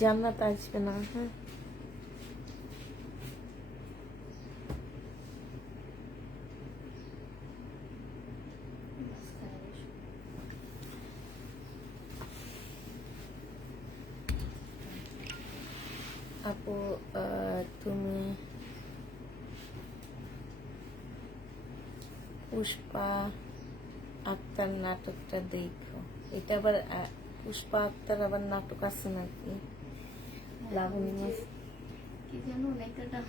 জান্নাত আসবে না। হ্যাঁ, আপু তুমি পুষ্পা আক্তার নাটকটা দেখো। এটা আবার পুষ্পা আক্তার আবার নাটক আছে নাকি? লাবণী মাস কি যেন নায়িকাটা,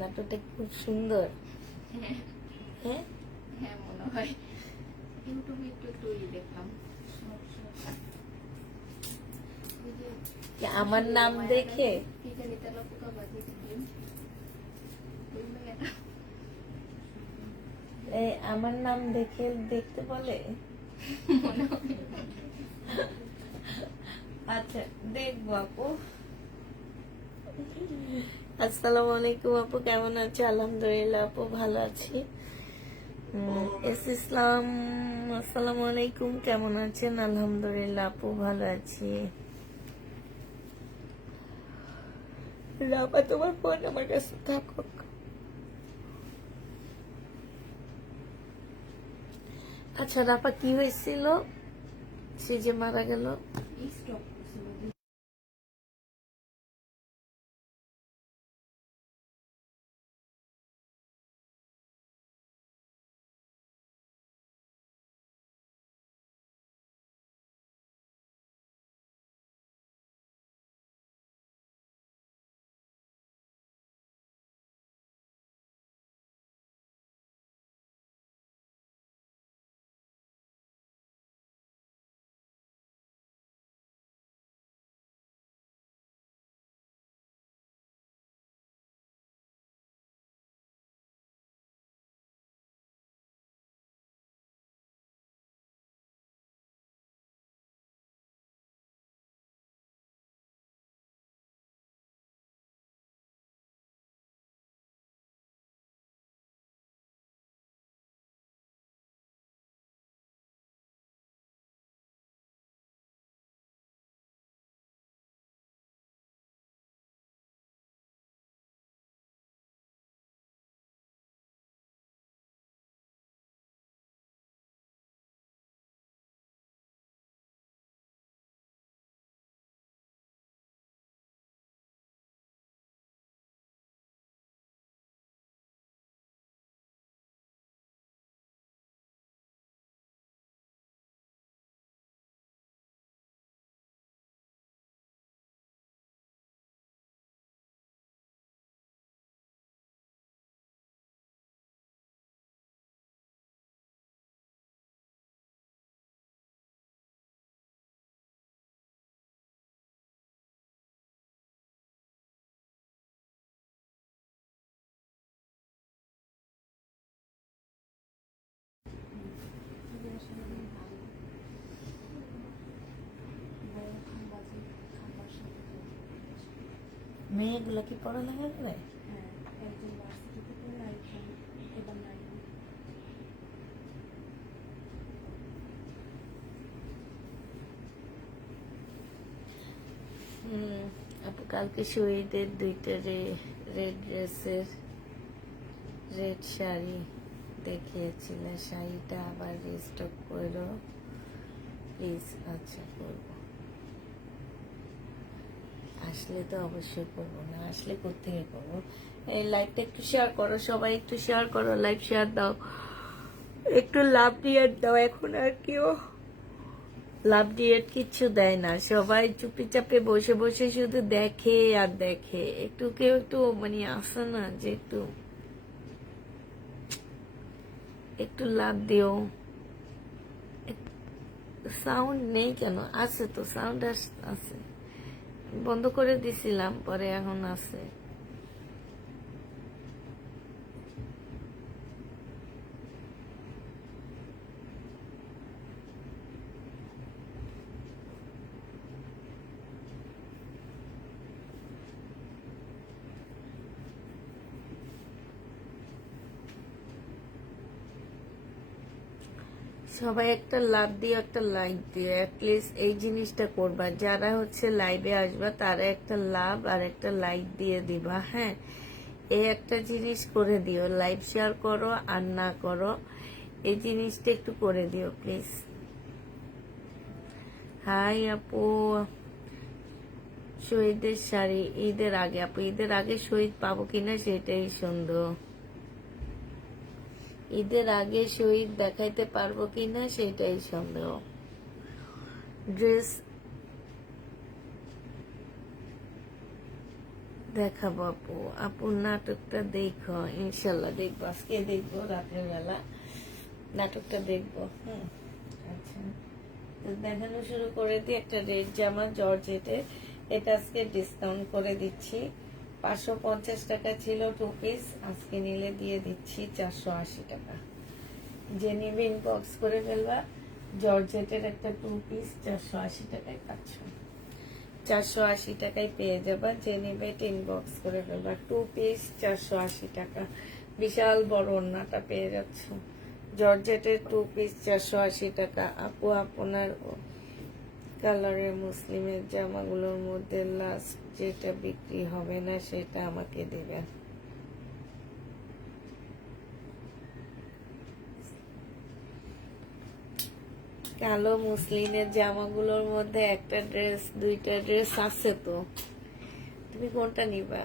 নাটকটা খুব সুন্দর। হ্যাঁ হ্যাঁ, হ্যাঁ মনে হয় ইউটিউবে একটু একটু দেখলাম। আমার নাম দেখে আমার নাম দেখে দেখতে বলে। আচ্ছা, দেখবো আপু। আসসালামু আলাইকুম আপু, কেমন আছো? আলহামদুলিল্লাহ আপু, ভালো আছি। ইসলাম, আসসালামু আলাইকুম, কেমন আছেন? আলহামদুলিল্লাহ আপু, ভালো আছি। রাপা, তোমার ফোন আমার কাছে থাকুক। আচ্ছা রাপা, কি হয়েছিল? সে যে মারা গেল? মেয়েগুলো কি পড়ালেখা করে? আপু, কালকে শহীদের দুইটা রেড ড্রেসের রেড শাড়ি দেখিয়েছিল, শাড়িটা আবার রিস্টক করো প্লিজ। আচ্ছা, করবো। আসলে তো অবশ্যই করবো, না আসলে কোথেকে করবো? এই লাইভটা একটু শেয়ার করো, সবাই একটু শেয়ার করো, লাইভ শেয়ার দাও, একটু লাভ ডিয়েট দাও। এখন আর কেউ লাভ ডিয়েট কিচ্ছু দেয় না, সবাই চুপি চাপে বসে বসে শুধু দেখে আর দেখে। একটু কেউ একটু মানে আসে না যে একটু একটু লাভ দিও। সাউন্ড নেই কেন? আছে তো, সাউন্ড আছে, বন্ধ করে দিছিলাম, পরে এখন আছে। সবাই একটা লাভ দিয়ে একটা লাইক দিয়ে অ্যাটলিস্ট এই জিনিসটা করবা, যারা হচ্ছে লাইভে আসবা তারা একটা লাভ আর একটা লাইক দিয়ে দিবা। হ্যাঁ, এই একটা জিনিস করে দিও, লাইভ শেয়ার করো আর না করো, এই জিনিসটা একটু করে দিও প্লিজ। হাই আপু, শহীদের শাড়ি ঈদের আগে, আপু ঈদের আগে শহীদ পাবো কিনা সেটাই সুন্দর। ঈদের আগে শহীদ দেখাইতে পারবো কিনা সেটাই সন্দেহ। ড্রেস দেখাবো আপু, আপুর নাটকটা দেখো, ইনশাল্লাহ দেখবো, আজকে দেখবো রাতের বেলা নাটকটা দেখবো। আচ্ছা, তো দেখানো শুরু করে দিই। একটা রেড জামা জর্জেটে, এটা আজকে ডিসকাউন্ট করে দিচ্ছি, 550 টাকা ছিল 2 পিস, আজকে নিলে দিয়ে দিচ্ছি 480 টাকা। যে নেবে ইনবক্স করে ফেলবা, জর্জেটের একটা 2 পিস 480 টাকায় পাচ্ছ, 480 টাকায় পেয়ে যাবা। যে নেবে এটা ইনবক্স করে ফেলবা, 2 পিস 480 টাকা, বিশাল বড় ওড়নাটা পেয়ে যাচ্ছ। জর্জেটের 2 পিস 480 টাকা। আপু আপনার কালারের মুসলিমের জামাগুলোর মধ্যে লাস্ট যেটা বিক্রি হবে না সেটা আমাকে দেবেন। কালো মুসলিমের জামাগুলোর মধ্যে একটা ড্রেস, দুইটা ড্রেস আছে, তো তুমি কোনটা নিবা?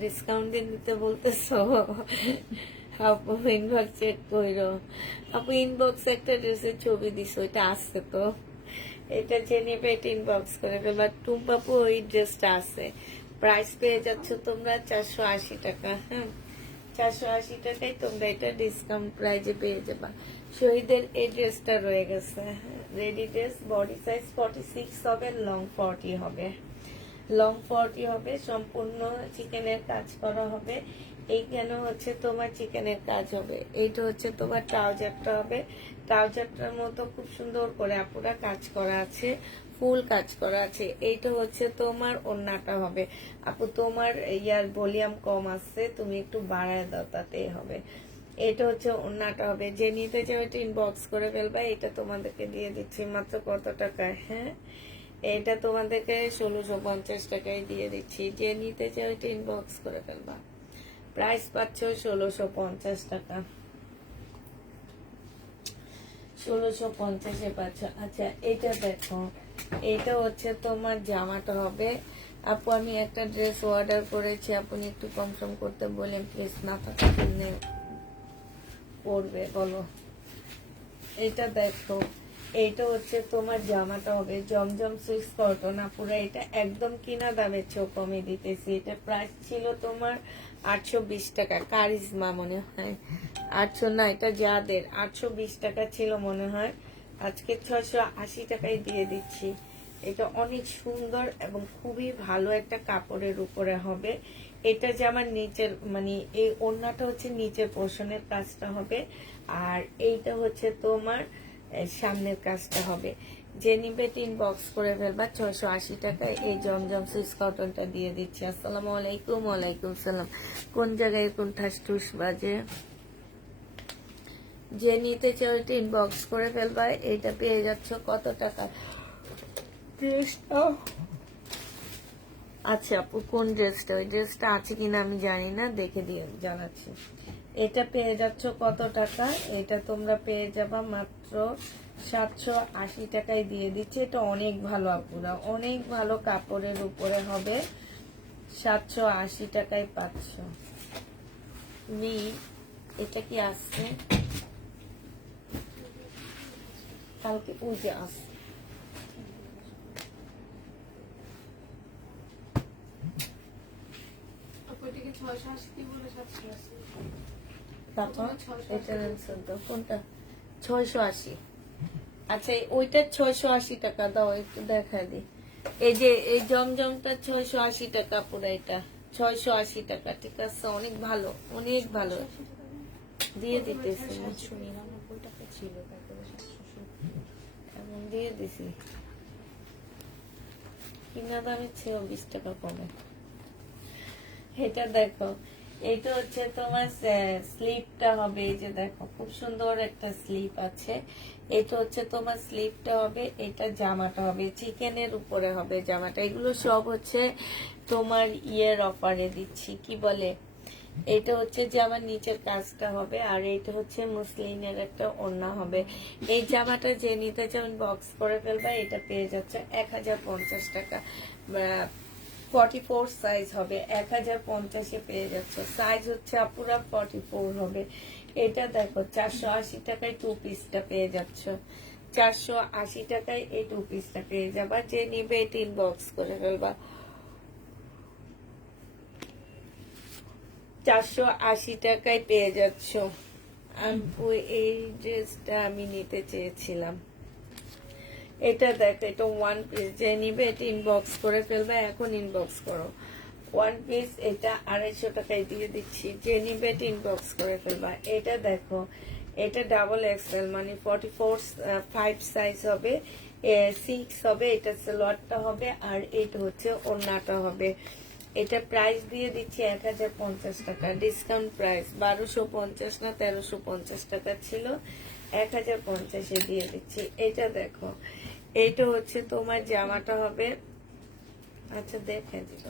ডিসকাউন্ট দিয়ে দিতে বলতেছো? আপু ইনবক্স চেক কইরো। আপু ইনবক্স একটা ড্রেসের ছবি দিছো, এটা আছে তো, এটা যে নেবে এটা ইনবক্স করে ফেলবা। টুম্পাপু ওই ড্রেসটা আছে, প্রাইস পেয়ে যাচ্ছ তোমরা 480 টাকা। হ্যাঁ, 480 টাকায় তোমরা এটা ডিসকাউন্ট প্রাইজে পেয়ে যাবা। শহীদের এই ড্রেসটা রয়ে গেছে, রেডি ড্রেস, বডি সাইজ 46 হবে, লং 40 হবে, লং 40 হবে, সম্পূর্ণ চিকেনের কাজ করা হবে। এইখানে হচ্ছে তোমার চিকেনের কাজ হবে, এইটা হচ্ছে তোমার ট্রাউজারটা হবে, ট্রাউজারটার মতো খুব সুন্দর করে আপুরা কাজ করা আছে, ফুল কাজ করা আছে। এইটা হচ্ছে তোমার ওড়নাটা হবে। আপু তোমার ইয়ার ভলিউম কম আছে, তুমি একটু বাড়ায় দাও, তাতেই হবে। এটা হচ্ছে ওড়নাটা হবে। যে নিতে চাও এটা ইনবক্স করে ফেলবা, এটা তোমাদেরকে দিয়ে দিচ্ছি মাত্র কত টাকায়? হ্যাঁ, এটা তোমাদেরকে 1650 টাকায় দিয়ে দিচ্ছি। যে নিতে চাও এটা ইনবক্স করে ফেলবা, প্রাইস পাচ্ছ 1650 টাকা, 1650-এ পাচ্ছ। আচ্ছা, এটা দেখো, এটা হচ্ছে তোমার জামাটা হবে। আপু আমি একটা ড্রেস অর্ডার করেছি, আপনি একটু কনফার্ম করতে বলেন প্লিজ, না থাকা কিনে পড়বে বলো। এটা দেখো, এইটা হচ্ছে তোমার জামাটা হবে, জমজম সুইস কটন। আপুরা এটা একদম কিনা দামের চেয়েও কমে দিতেছি, এটা প্রাইস ছিল তোমার 820 টাকা, কারিজমা মনে হয় 800 না, এটা যাদের 820 টাকা ছিল মনে হয়, আজকে 680 টাকায় দিয়ে দিচ্ছি। এটা অনেক সুন্দর এবং খুবই ভালো একটা কাপড়ের উপরে হবে। এটা যে আমার নিচের মানে এই ওড়নাটা হচ্ছে নিচের পোর্শনের কাজটা হবে, আর এইটা হচ্ছে তোমার সামনের কাজটা হবে। যে নিবে ইনবক্স করে ফেলবা, 680 টাকায় এই জমজম সুইস কটনটা দিয়ে দিচ্ছি। আসসালামু আলাইকুম। ওয়ালাইকুম সালাম। কোন জায়গায় কোন ঠাস ঠুস বাজে? যে নিতে চাও এটা ইনবক্স করে ফেলবা, এটা পেয়ে যাচ্ছ কত টাকা? আচ্ছা আপু কোন ড্রেসটা, ওই ড্রেসটা আছে কিনা আমি জানি না, দেখে দিয়ে জানাচ্ছি। এটা পেয়ে যাচ্ছ কত টাকা? এটা তোমরা পেয়ে যাবা মাত্র 780 টাকায় দিয়ে দিচ্ছি। এটা অনেক ভালো আপুরা, অনেক ভালো কাপড়ের উপরে হবে, 780 টাকায় পাচ্ছ। তুমি এটা কি আসছে কালকে পূজা আসছে, তারপর এটা কোনটা 680? আচ্ছা ওইটা 680 টাকা দাও, একটু দেখা দি। এই যে এই জমজমটা 680 টাকা, পুরো এটা 680 টাকা, ঠিক আছে, অনেক ভালো, অনেক ভালো দিয়ে দিতেছি, ছিল এমন দিয়ে দিছি, কিনা দামের চেয়েও 20 টাকা কমে। এটা দেখো, এটা হচ্ছে তোমার স্লিপটা হবে, এই যে দেখো খুব সুন্দর একটা স্লিপ আছে। এটা হচ্ছে তোমার স্লিপটা হবে, এটা জামাটা হবে চিকেনের উপরে হবে জামাটা। এগুলো সব হচ্ছে তোমার ইয়ের অফারে দিচ্ছি, কি বলে, এটা হচ্ছে যে আমার নিচের কাজটা হবে, আর এটা হচ্ছে মুসলিনের একটা ওড়না হবে। এই জামাটা যে নিতে চান বক্স করে ফেলবা, এটা পেয়ে যাচ্ছে 1050 টাকা। 44 সাইজ হবে, 1050-এ পেয়ে যাচ্ছে। সাইজ হচ্ছে আপুরা 44 হবে। এটা দেখো 480 টাকায় 2 পিসটা পেয়ে যাচ্ছ, 480 টাকায় এই 2 পিসটা পেয়ে যাবা। যে নিবে এটা ইনবক্স করে ফেলবা। 480 টাকায় পেয়ে যাচ্ছ। এই ড্রেসটা আমি নিতে চেয়েছিলাম। এটা দেখো, এটা 1 পিস, যে নিবে এটা ইনবক্স করে ফেলবে, এখন ইনবক্স করো। 1 পিস এটা 250 টাকায় দিয়ে দিচ্ছি, যে নিবে এটা ইনবক্স করে ফেলবা। এটা দেখো, এটা ডাবল এক্সেল মানে 45 সাইজ হবে, 6 হবে। এটা সালোয়ারটা হবে, আর এটা হচ্ছে ওড়নাটা হবে। এটা প্রাইস দিয়ে দিচ্ছি 1050 টাকা, ডিসকাউন্ট প্রাইস 1250 না 1350 টাকা ছিল, 1050-এ দিয়ে দিচ্ছি। এটা দেখো, এটা হচ্ছে তোমার জামাটা হবে, আচ্ছা দেখে দিল,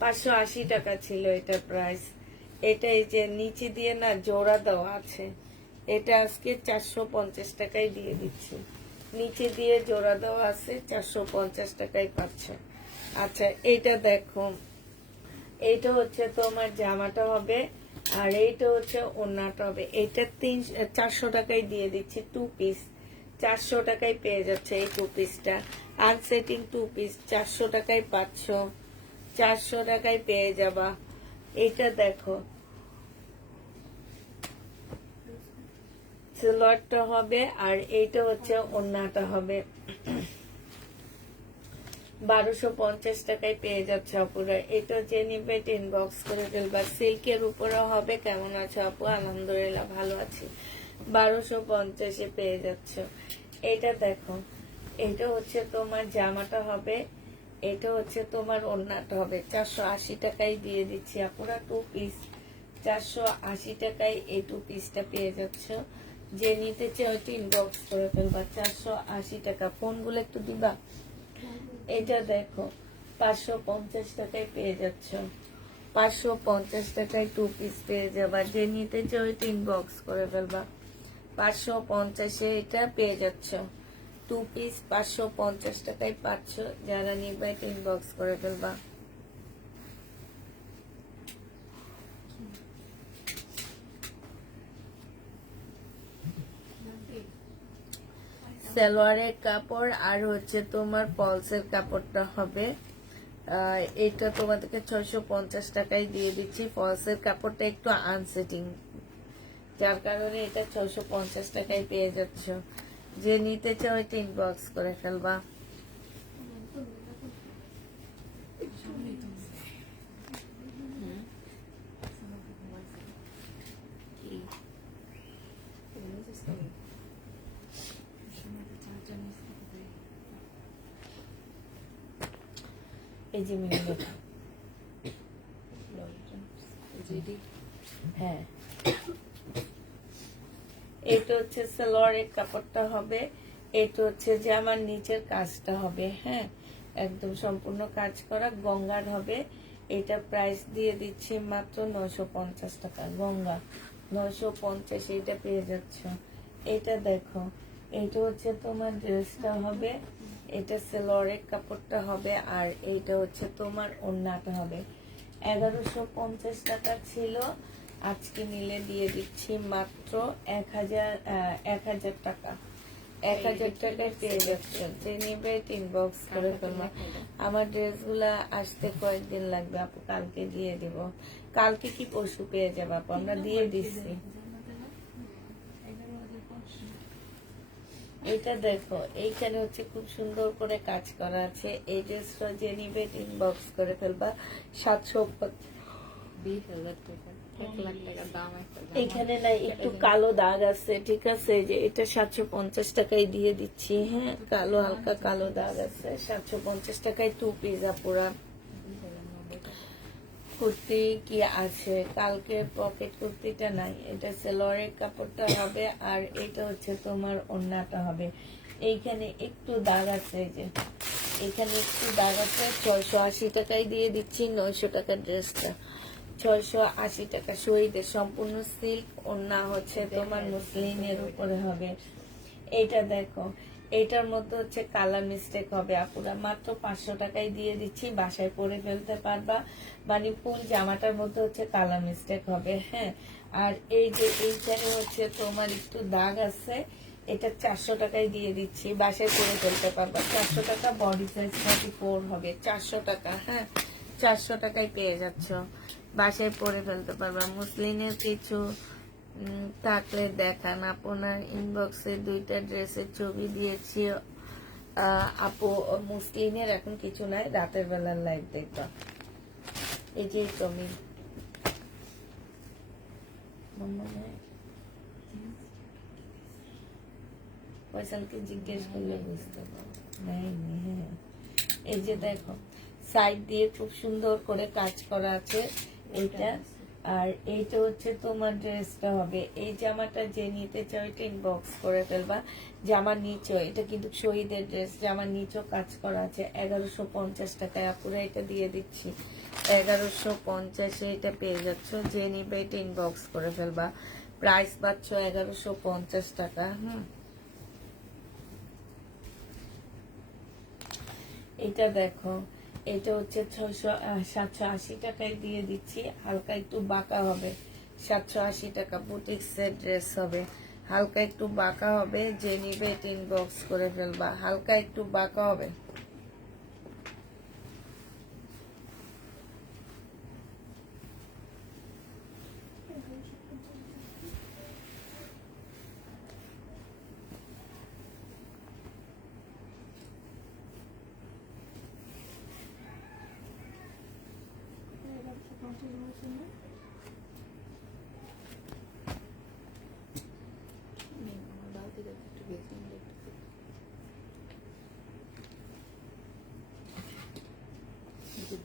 580 টাকা ছিল এটা প্রাইস। এটা এই যে নিচে দিয়ে না জোড়া দেওয়া আছে, এটা আজকে 450 টাকায় দিয়ে দিচ্ছি। নিচে দিয়ে জোড়া দেওয়া আছে, 450 টাকায় পাচ্ছ। আচ্ছা এইটা দেখো, এইটা হচ্ছে তোমার জামাটা হবে, আর এইটা হচ্ছে ওড়নাটা হবে। এটা 400 টাকায় দিয়ে দিচ্ছি 2 পিস, 400 টাকায় পেয়ে যাচ্ছে এই 2 পিসটা। আনসেটিং 2 পিস 400 টাকায় পাচ্ছ, 400 টাকায় পেয়ে যাবা। এটা দেখো, সালোয়ারটা হবে, আর এইটা হচ্ছে ওড়নাটা হবে। 1250 টাকায় পেয়ে যাচ্ছে আপুরা। এটা যে নিবে ইনবক্স করে ফেলবা। সিল্কের উপরে হবে। কেমন আছো আপু? আলহামদুলিল্লাহ ভালো আছি। 1250-এ পেয়ে যাচ্ছ। এটা দেখো, এটা হচ্ছে তোমার জামাটা হবে, এটা হচ্ছে তোমার ওড়নাটা হবে। 480 টাকায় দিয়ে দিচ্ছি আপুরা 2 পিস, 480 টাকায় এই 2 পিসটা পেয়ে যাচ্ছ। যে নিতে চাও ইনবক্স করে ফেলবা। 480 টাকা। ফোনগুলো একটু দিবা। এটা দেখো 550 টাকায় পেয়ে যাচ্ছ, 550 টাকায় 2 পিস পেয়ে যাবা। যে নিতে চাও ইনবক্স করে ফেলবা। 550-এ এটা পেয়ে যাচ্ছ 2 পিস, 550 টাকায় পাচ্ছ। যারা নিবে ইনবক্স করে ফেলবা। সালোয়ারের কাপড় আর হচ্ছে তোমার পলসের কাপড়টা হবে, এটা তোমাদেরকে 650 টাকায় দিয়ে দিচ্ছি। ফলসের কাপড়টা একটু আনসেটিং, যার কারণে এটা 650 টাকায় পেয়ে যাচ্ছ। যে নিতে চাও এটা ইনবক্স করে ফেলবা। এই যে হ্যাঁ, এটা হচ্ছে সালোয়ারের কাপড়টা হবে, এটা হচ্ছে যে আমার নিচের কাজটা হবে। হ্যাঁ, একদম সম্পূর্ণ কাজ করা গঙ্গার হবে। এটা প্রাইস দিয়ে দিচ্ছি মাত্র 950 টাকা। গঙ্গা 950, এটা পেয়ে যাচ্ছ। এটা দেখো, এটা হচ্ছে তোমার ড্রেসটা হবে, এটা সালোয়ারের কাপড়টা হবে, আর এইটা হচ্ছে তোমার ওড়নাটা হবে। 1150 টাকা ছিল, আজকে নিলে দিয়ে দিচ্ছি মাত্র 1000 টাকা। 1000 টাকায় পেয়ে যাচ্ছে। যে নিবে ইনবক্স করে ফেলবা। আমার ড্রেসগুলা আসতে কয়েকদিন লাগবে আপু, কালকে দিয়ে দিব। কালকে কি পরশু পেয়ে যাবে আপু, আমরা দিয়ে দিচ্ছি। এটা দেখো, এইখানে হচ্ছে খুব সুন্দর করে কাজ করা আছে। এই ড্রেসটা যে নিবে ইনবক্স করে ফেলবা। 720,000 টাকা, 1 লাখ টাকা দাম একটা। এখানে না একটু কালো দাগ আছে, ঠিক আছে, যে এটা 750 টাকায় দিয়ে দিচ্ছি। হ্যাঁ, কালো হালকা কালো দাগ আছে, 750 টাকায় 2 পিস আপুরা। কুর্তি কি আছে, কালকে পকেট কুর্তিটা নাই, এটা সেলোয়ারের কাপড়টা হবে আর এটা হচ্ছে তোমার ওড়নাটা হবে। এইখানে একটু দাগ আছে, এই যে এখানে একটু দাগ আছে। 680 টাকায় দিয়ে দিচ্ছি 900 টাকার ড্রেসটা। 680 টাকা শহীদের সম্পূর্ণ সিল্ক, ওড়না হচ্ছে তোমার মুসলিনের উপরে হবে। এইটা দেখো, এইটার মধ্যে হচ্ছে কালার মিস্টেক হবে আপুরা, মাত্র 500 টাকায় দিয়ে দিচ্ছি, বাসায় পরে ফেলতে পারবা। মানে ফুল জামাটার মধ্যে হচ্ছে কালার মিস্টেক হবে। হ্যাঁ, আর এই যে এইখানে হচ্ছে তোমার একটু দাগ আছে, এটা 400 টাকায় দিয়ে দিচ্ছি, বাসায় পরে ফেলতে পারবা। 400 টাকা, বডি সাইজ 44 হবে। 400 টাকা, হ্যাঁ 400 টাকায় পেয়ে যাচ্ছ, বাসায় পরে ফেলতে পারবা। মুসলিনের কিছু থাকলে দেখান, আপনার ইনবক্সে 2টা ড্রেসের ছবি দিয়েছি আপু। মুসলিনের এখন কিছু নাই, রাতের বেলার লাইভ দেখবা। এই যে তুমি ফয়সালকে জিজ্ঞেস করলে বুঝতে পারবো। হ্যাঁ, এই যে দেখো সাইড দিয়ে খুব সুন্দর করে কাজ করা আছে এইটা। আর এইটা হচ্ছে তোমার ড্রেসটা হবে। এই জামাটা যে নিতে চাও এটা ইনবক্স করে ফেলবা। জামার নিচেও, এটা কিন্তু শহীদের ড্রেস, জামার নিচেও কাজ করা আছে। 1150 টাকায় আপুরা এটা দিয়ে দিচ্ছি। 1150-এ এটা পেয়ে যাচ্ছ, যে নিবে এটা ইনবক্স করে ফেলবা। প্রাইস পাচ্ছ 1150 টাকা। এটা দেখো, এটা হচ্ছে 780 টাকায় দিয়ে দিচ্ছি, হালকা একটু বাঁকা হবে। 780 টাকা বুটিক্সের ড্রেস হবে, হালকা একটু বাঁকা হবে, যে নিবে এটা ইনবক্স করে ফেলবা। হালকা একটু বাঁকা হবে।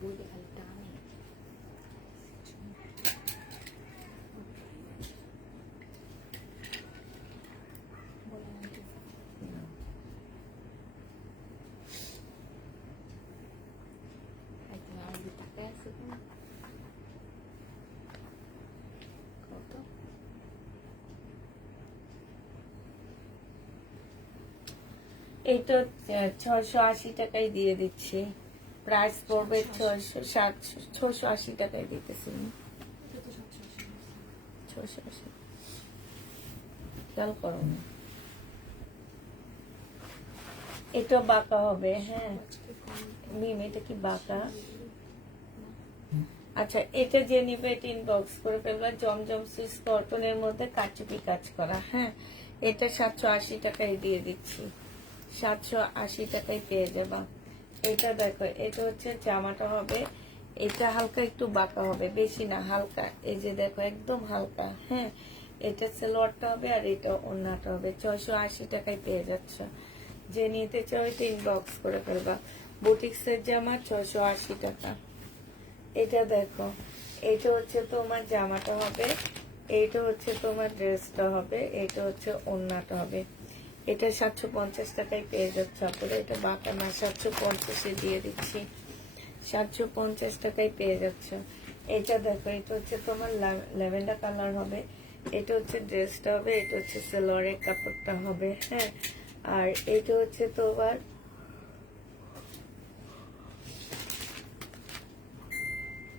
বলে খালি টানে। এইটা 680 টাকায় দিয়ে দিচ্ছি, প্রাইস পড়বে 680 টাকায় দিতেছি। 680 খেয়াল করো না, এটা বাঁকা হবে। হ্যাঁ মিম, এটা কি বাঁকা? আচ্ছা, এটা যে নিবে এটা ইনবক্স করে ফেলবা। জমজম সুইস কটনের মধ্যে কাচুপি কাজ করা। হ্যাঁ, এটা 780 টাকায় দিয়ে দিচ্ছি, 780 টাকায় পেয়ে যাবা। এটা দেখো, এটা হচ্ছে জামাটা হবে, এটা হালকা একটু বাঁকা হবে, বেশি না, হালকা। এই যে দেখো একদম হালকা। হ্যাঁ, এটা সালোয়ারটা হবে আর এটা ওড়নাটা হবে। 680 টাকায় পেয়ে যাচ্ছ, যে নিতে চাও এটা ইনবক্স করে ফেলবা। বুটিক্সের জামা 680 টাকা। এটা দেখো, এটা হচ্ছে তোমার জামাটা হবে, এইটা হচ্ছে তোমার ড্রেসটা হবে, এটা হচ্ছে ওড়নাটা হবে। এটা 750 টাকায় পেয়ে যাচ্ছে আপনারা। এটা বাঁকা না, 750-এ দিয়ে দিচ্ছি, 750 টাকায় পেয়ে যাচ্ছে। এটা দেখো, এটা হচ্ছে তোমার ল্যাভেন্ডার কালার হবে, এটা হচ্ছে ড্রেসটা হবে, এটা হচ্ছে সালোয়ারের কাপড়টা হবে। হ্যাঁ, আর এটা হচ্ছে তোমার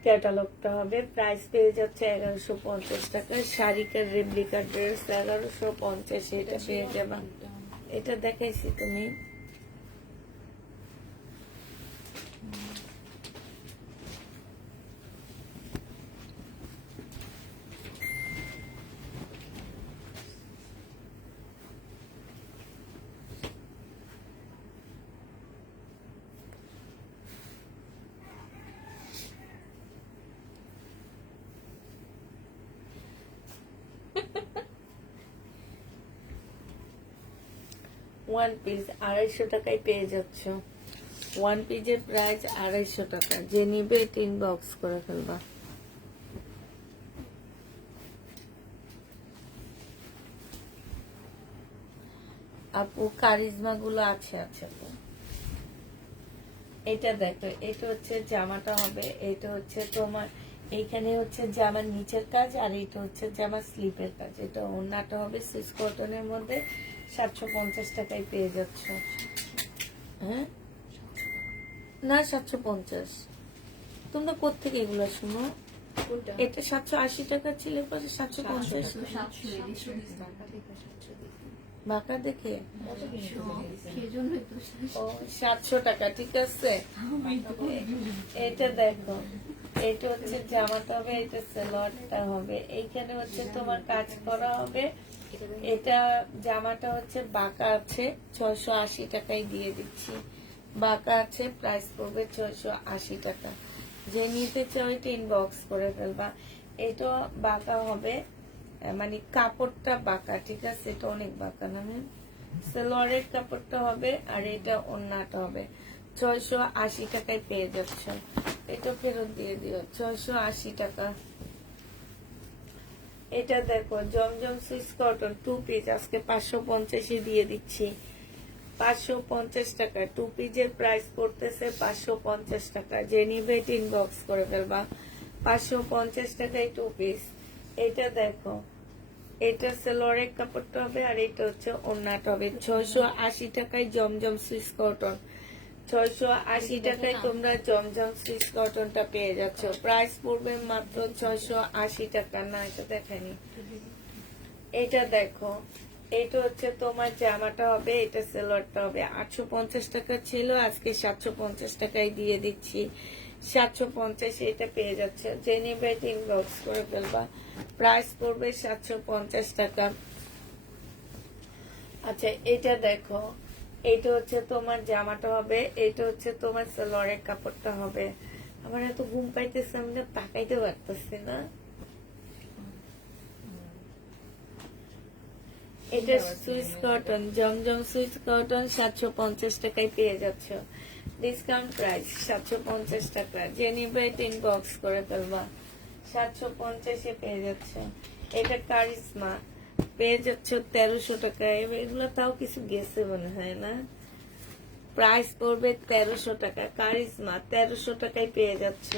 ক্যাটালগটা হবে। প্রাইস পেয়ে যাচ্ছে 1150 টাকা। শাড়িকার রেপ্লিকা ড্রেস 1150, এটা পেয়ে যাবা। এটা দেখাইছি তুমি। ওয়ান পিস 250 টাকায় পেয়ে যাচ্ছ। ওয়ান পিসের প্রাইস 250 টাকা, যে নিবে এটা ইনবক্স করে ফেলবা। আপু কারিজমা গুলো আছে আছে আপু। এটা দেখো, এটা হচ্ছে জামাটা হবে, এটা হচ্ছে তোমার এইখানে হচ্ছে জামার নিচের কাজ, আর এটা হচ্ছে জামার স্লিপের কাজ। এটা ওড়নাটা হবে সুইস কটনের মধ্যে, 750 টাকায় পেয়ে যাচ্ছ। হ্যাঁ না, 750। তোমরা কোত্থেকে এগুলো শুনো? কোনটা? এটা 780 টাকা ছিল, পরে 750। 700 এদেশে টাকা দেখে 700 দেখে। বাঁকা দেখে সেজন্যই তো ও 700 টাকা, ঠিক আছে। এটা দেখো, এটা হচ্ছে জামাটা হবে, এটা সালোয়ারটা হবে, এইখানে হচ্ছে তোমার কাজ করা হবে। এটা জামাটা হচ্ছে বাঁকা আছে, 680 টাকায় দিয়ে দিচ্ছি। বাঁকা আছে, প্রাইস পড়বে 680 টাকা। যে নিতে চাও এটা ইনবক্স করে ফেলবা। এটা বাঁকা হবে, মানে কাপড়টা বাঁকা, ঠিক আছে, এটা অনেক বাঁকা না। সালোয়ারের কাপড়টা হবে, আর এটা ওড়নাটা হবে। 680 টাকায় পেয়ে যাচ্ছ। এটা ফেরত দিয়ে দিও, 680 টাকা। এটা দেখো জমজম সুইস কটন 2 পিস, আজকে 550 দিয়ে দিচ্ছি। 550 টাকা 2 পিসের প্রাইস করতেছে 550 টাকা। যে নিবে ইনবক্স করে ফেলবা। 550 টাকায় 2 পিস। এটা দেখো, এটা সালোয়ারের কাপড়টা হবে, আর এটা হচ্ছে ওড়নাটা হবে। 680 টাকায় জমজম সুইস কটন। 680 টাকায় তোমরা জমজম সুইস কটনটা পেয়ে যাচ্ছ। প্রাইস পড়বে মাত্র 680 টাকা। না, এটা দেখানি। এটা দেখো, এটা হচ্ছে তোমার জামাটা হবে, এটা সালোয়ারটা হবে। 850 টাকা ছিল, আজকে 750 টাকায় দিয়ে দিচ্ছি। 750 এটা পেয়ে যাচ্ছে। যে নিবে ইনবক্স করে ফেলবা। প্রাইস পড়বে 750 টাকা। আচ্ছা, এটা দেখো, এটা হচ্ছে তোমার জামাটা হবে, এটা হচ্ছে তোমার সালোয়ারের কাপড়টা হবে। আমার এত ঘুম পাইতেছে, আমি না তাকাইতে পারতেছি না। এটা সুইস কটন, জমজম সুইস কটন 750 টাকায় পেয়ে যাচ্ছ। ডিসকাউন্ট প্রাইস 750 টাকা। যে নিবে ইনবক্স করে ফেলবা। 750 পেয়ে যাচ্ছে। এটা কারিজমা পেয়ে যাচ্ছ 1300 টাকায়। এগুলো তাও কিছু গেছে মনে হয় না। প্রাইস পড়বে 1300 টাকা। কারিজমা 1300 টাকায় পেয়ে যাচ্ছ।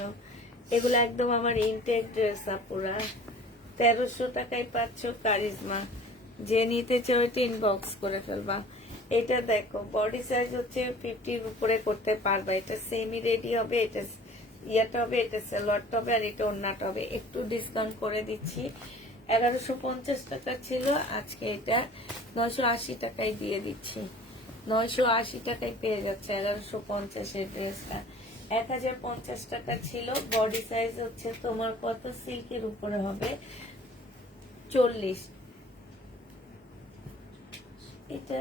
এগুলো একদম আমার ইনটেক ড্রেস আপুরা। 1300 টাকায় পাচ্ছ কারিজমা। যে নিতে চাও এটা ইনবক্স করে ফেলবা। এটা দেখো, বডি সাইজ হচ্ছে 50 উপরে করতে পারবা। এটা সেমি রেডি হবে, এটা ইয়াটা হবে, এটা সালোয়ারটা হবে, আর এটা ওড়নাটা হবে। একটু ডিসকাউন্ট করে দিচ্ছি। 1150 টাকা ছিল, আজকে এটা 980 টাকায় দিয়ে দিচ্ছি। 980 টাকায় পেয়ে যাচ্ছে 1150 এর ড্রেসটা। 1050 টাকা ছিল। বডি সাইজ হচ্ছে তোমার কত, সিল্কের উপরে হবে 40। এটা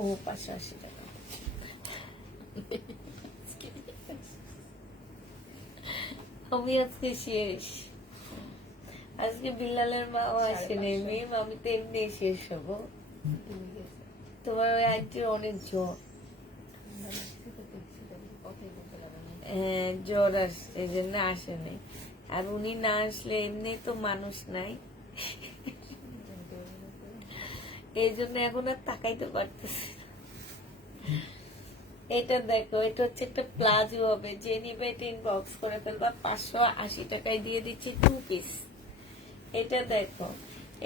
ও 580 টাকা। আমি আজকে শেষ। আজকে বিল্লালের মাও আসেনি, মেম আমি তো এমনি শেষ হবো। তোমার ওই আন্টির অনেক জ্বর। হ্যাঁ, জ্বর আসছে, এই জন্য আসেনি। আর উনি না আসলে এমনি তো মানুষ নাই, এই জন্য এখন আর তাকাইতে পারতেছি না। এটা দেখো, এটা হচ্ছে একটা প্লাজো হবে। যে নিবে এটা ইনবক্স করে ফেলবা। 580 টাকায় দিয়ে দিচ্ছি 2 পিস। এটা দেখো,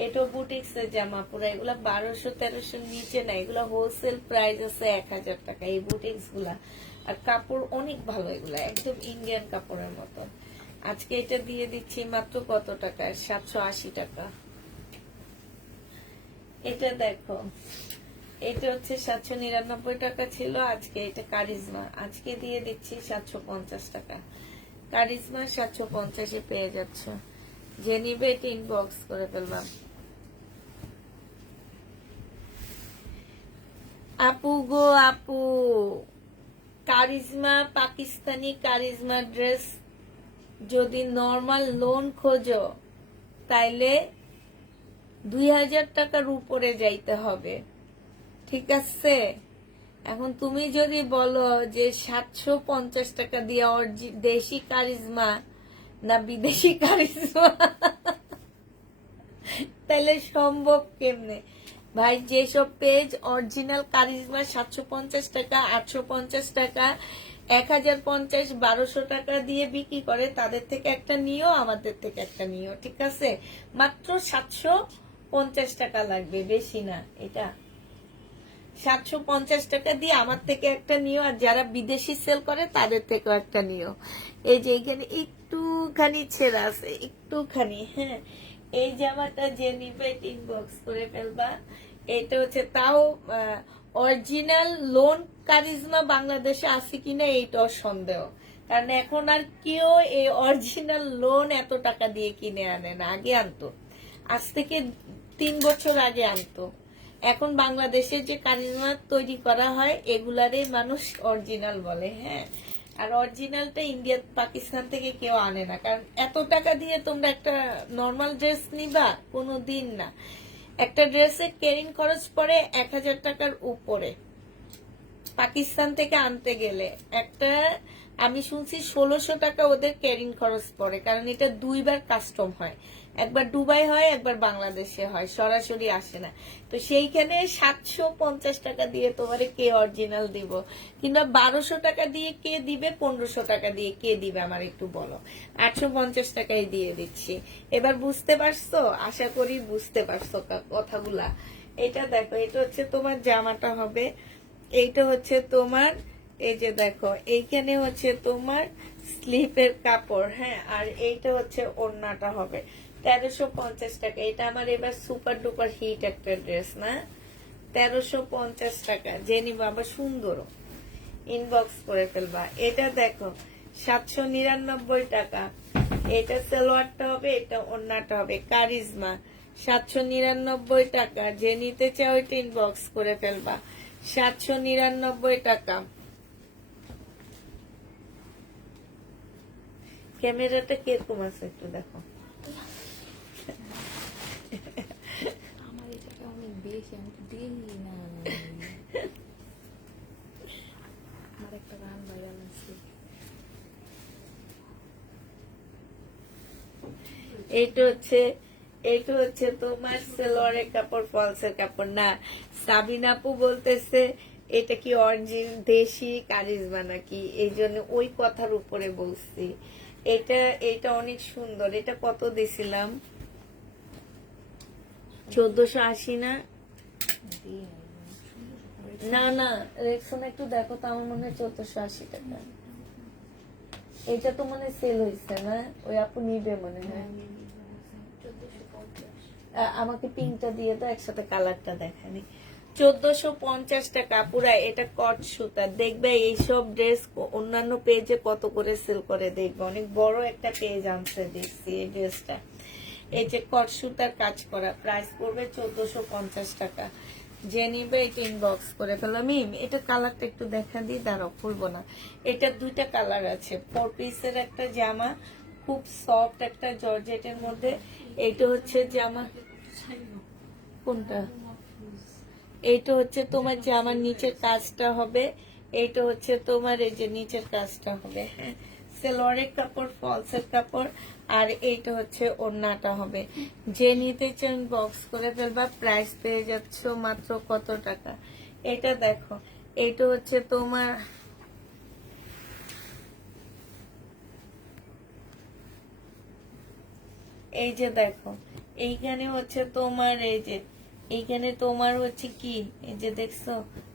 এটা বুটিক্স এর জামা পুরো। এগুলা 1200-1300 নিচে না, এগুলা হোলসেল প্রাইস আছে 1000 টাকা এই বুটিক্স গুলা। আর কাপড় অনেক ভালো, এগুলা একদম ইন্ডিয়ান কাপড়ের মতো। আজকে এটা দিয়ে দিচ্ছি মাত্র কত টাকা, 780 টাকা। এটা দেখো, এটা হচ্ছে 799 টাকা ছিল, আজকে এটা কারিজমা, আজকে দিয়ে দিচ্ছি 750 টাকা। কারিজমা 750 পেয়ে যাচ্ছ। যে নিবে এটা ইনবক্স করে ফেললাম। আপু গো আপু, কারিজমা পাকিস্তানি কারিজমা ড্রেস যদি নরমাল লোন খোঁজো তাইলে 2000 টাকার উপরে যাইতে হবে, ঠিক আছে। এখন তুমি যদি বলো যে 750 টাকা দিয়ে দেশি কারিজমা না বিদেশি কারিজমা, তাহলে সম্ভব কেমনে? ভাই যেসব পেজ অরিজিনাল কারিজমা 750 টাকা, 850 টাকা, 1050, 1200 টাকা দিয়ে বিক্রি করে, তাদের থেকে একটা নিও, আমাদের থেকে একটা নিও, ঠিক আছে? মাত্র 750 টাকা লাগবে, বেশি না। এটা 750 টাকা দিয়ে আমার থেকে একটা নিও, আর যারা বিদেশি সেল করে তাদের থেকেও একটা নিও। এই যে এখানে একটুখানি ছেঁড়া আছে, একটুখানি, হ্যাঁ। এই জামাটা যে নিবে ইনবক্স করে ফেলবা। এটা হচ্ছে তাও অরিজিনাল লোন কারিজমা বাংলাদেশে আছে কিনা এইটাও সন্দেহ, কারণ এখন আর কেউ এই অরিজিনাল লোন এত টাকা দিয়ে কিনে আনে না। আগে আনতো, আজ থেকে 3 বছর আগে আনতো। এখন বাংলাদেশে যে কারিজমা তৈরি করা হয় এগুলারে মানুষ অরিজিনাল বলে, হ্যাঁ। আর অরিজিনালটা ইন্ডিয়া পাকিস্তান থেকে কেউ আনে না, কারণ এত টাকা দিয়ে তোমরা একটা নর্মাল ড্রেস নিবা, কোনো দিন না। একটা ড্রেসে ক্যারিং খরচ পড়ে 1000 টাকার উপরে পাকিস্তান থেকে আনতে গেলে। একটা আমি শুনছি 1600 টাকা ওদের ক্যারিং খরচ পড়ে, কারণ এটা 2 বার কাস্টম হয়, একবার দুবাই হয়, একবার বাংলাদেশে হয়, সরাসরি আসে না। তো সেইখানে 750 টাকা দিয়ে তোমারে কে অরিজিনাল দিব, কিংবা 1200 টাকা দিয়ে কে দিবে, 1500 টাকা দিয়ে কে দিবে আমার একটু বলো। 850 টাকায় দিয়ে দিচ্ছি। এবার বুঝতে পারছো? আশা করি বুঝতে পারছো কথাগুলা। এটা দেখো, এটা হচ্ছে তোমার জামাটা হবে, এইটা হচ্ছে তোমার, এই যে দেখো এইখানে হচ্ছে তোমার স্লিপের কাপড়, হ্যাঁ। আর এইটা হচ্ছে ওড়নাটা হবে 1350 টাকা। এটা আমার এবার সুপার ডুপার হিট একটা ড্রেস না, 1350 টাকা। জেনি বাবা সুন্দরও, ইনবক্স করে ফেলবা। এটা দেখো 799 টাকা। এটা সালোয়ারটা হবে, এটা ওড়নাটা হবে কারিজমা, 799 টাকা। যে নিতে চাও এটা ইনবক্স করে ফেলবা, 799 টাকা। ক্যামেরাটা কিরকম আছে একটু দেখো। আমার এটাকে অনেক বেশি, আমি তো দিই না। আমার একটা গান ভাইরাল আছে। এইটা হচ্ছে তোমার সেলোয়ারের কাপড়, ফলসের কাপড় না। সাবিনা আপু বলতেছে এটা কি অরিজিনাল দেশি কারিজমা নাকি, এই জন্য ওই কথার উপরে বলছি। এটা অনেক সুন্দর। এটা কত দিছিলাম? 1480 না? না না, রেক্সন একটু দেখো তো, আমার মনে হয় 1480 টাকা। এটা তো মনে সেল হয়েছে না, ওই আপু নিবে মনে হয়। আমাকে পিঙ্কটা দিয়ে দাও, একসাথে কালারটা দেখানি। 1450 টাকা পুরা। এটা কট সুতা। দেখবে এইসব ড্রেস অন্যান্য পেজে কত করে সেল করে, দেখবে অনেক বড় একটা পেজ আনছে দেখছি এই ড্রেসটা। এই যে কট সুতার কাজ করা, প্রাইস পড়বে 1450 টাকা। যে নিবে এটা ইনবক্স করে ফেলো। মিম এটা কালারটা একটু দেখা দিই, দাঁড়াও খুলবো না। এটা 2টা কালার আছে, 4 পিসের একটা জামা, খুব সফট একটা জর্জেটের মধ্যে। এইটা হচ্ছে জামা, কোনটা? এইটা হচ্ছে তোমার জামার নিচের কাজটা হবে, এইটা হচ্ছে তোমার এই যে নিচের কাজটা হবে, হ্যাঁ। সেলোয়ারের কাপড়, ফলসের কাপড়, আর এইটা হচ্ছে ওড়নাটা হবে। যে নিতে চান বক্স করে ফেলবা। প্রাইস পেয়ে যাচ্ছ মাত্র কত টাকা? এটা দেখো, এইটা হচ্ছে তোমার, এই যে দেখো এইখানে হচ্ছে তোমার, এই যে এইখানে তোমার হচ্ছে কি, এই যে দেখছো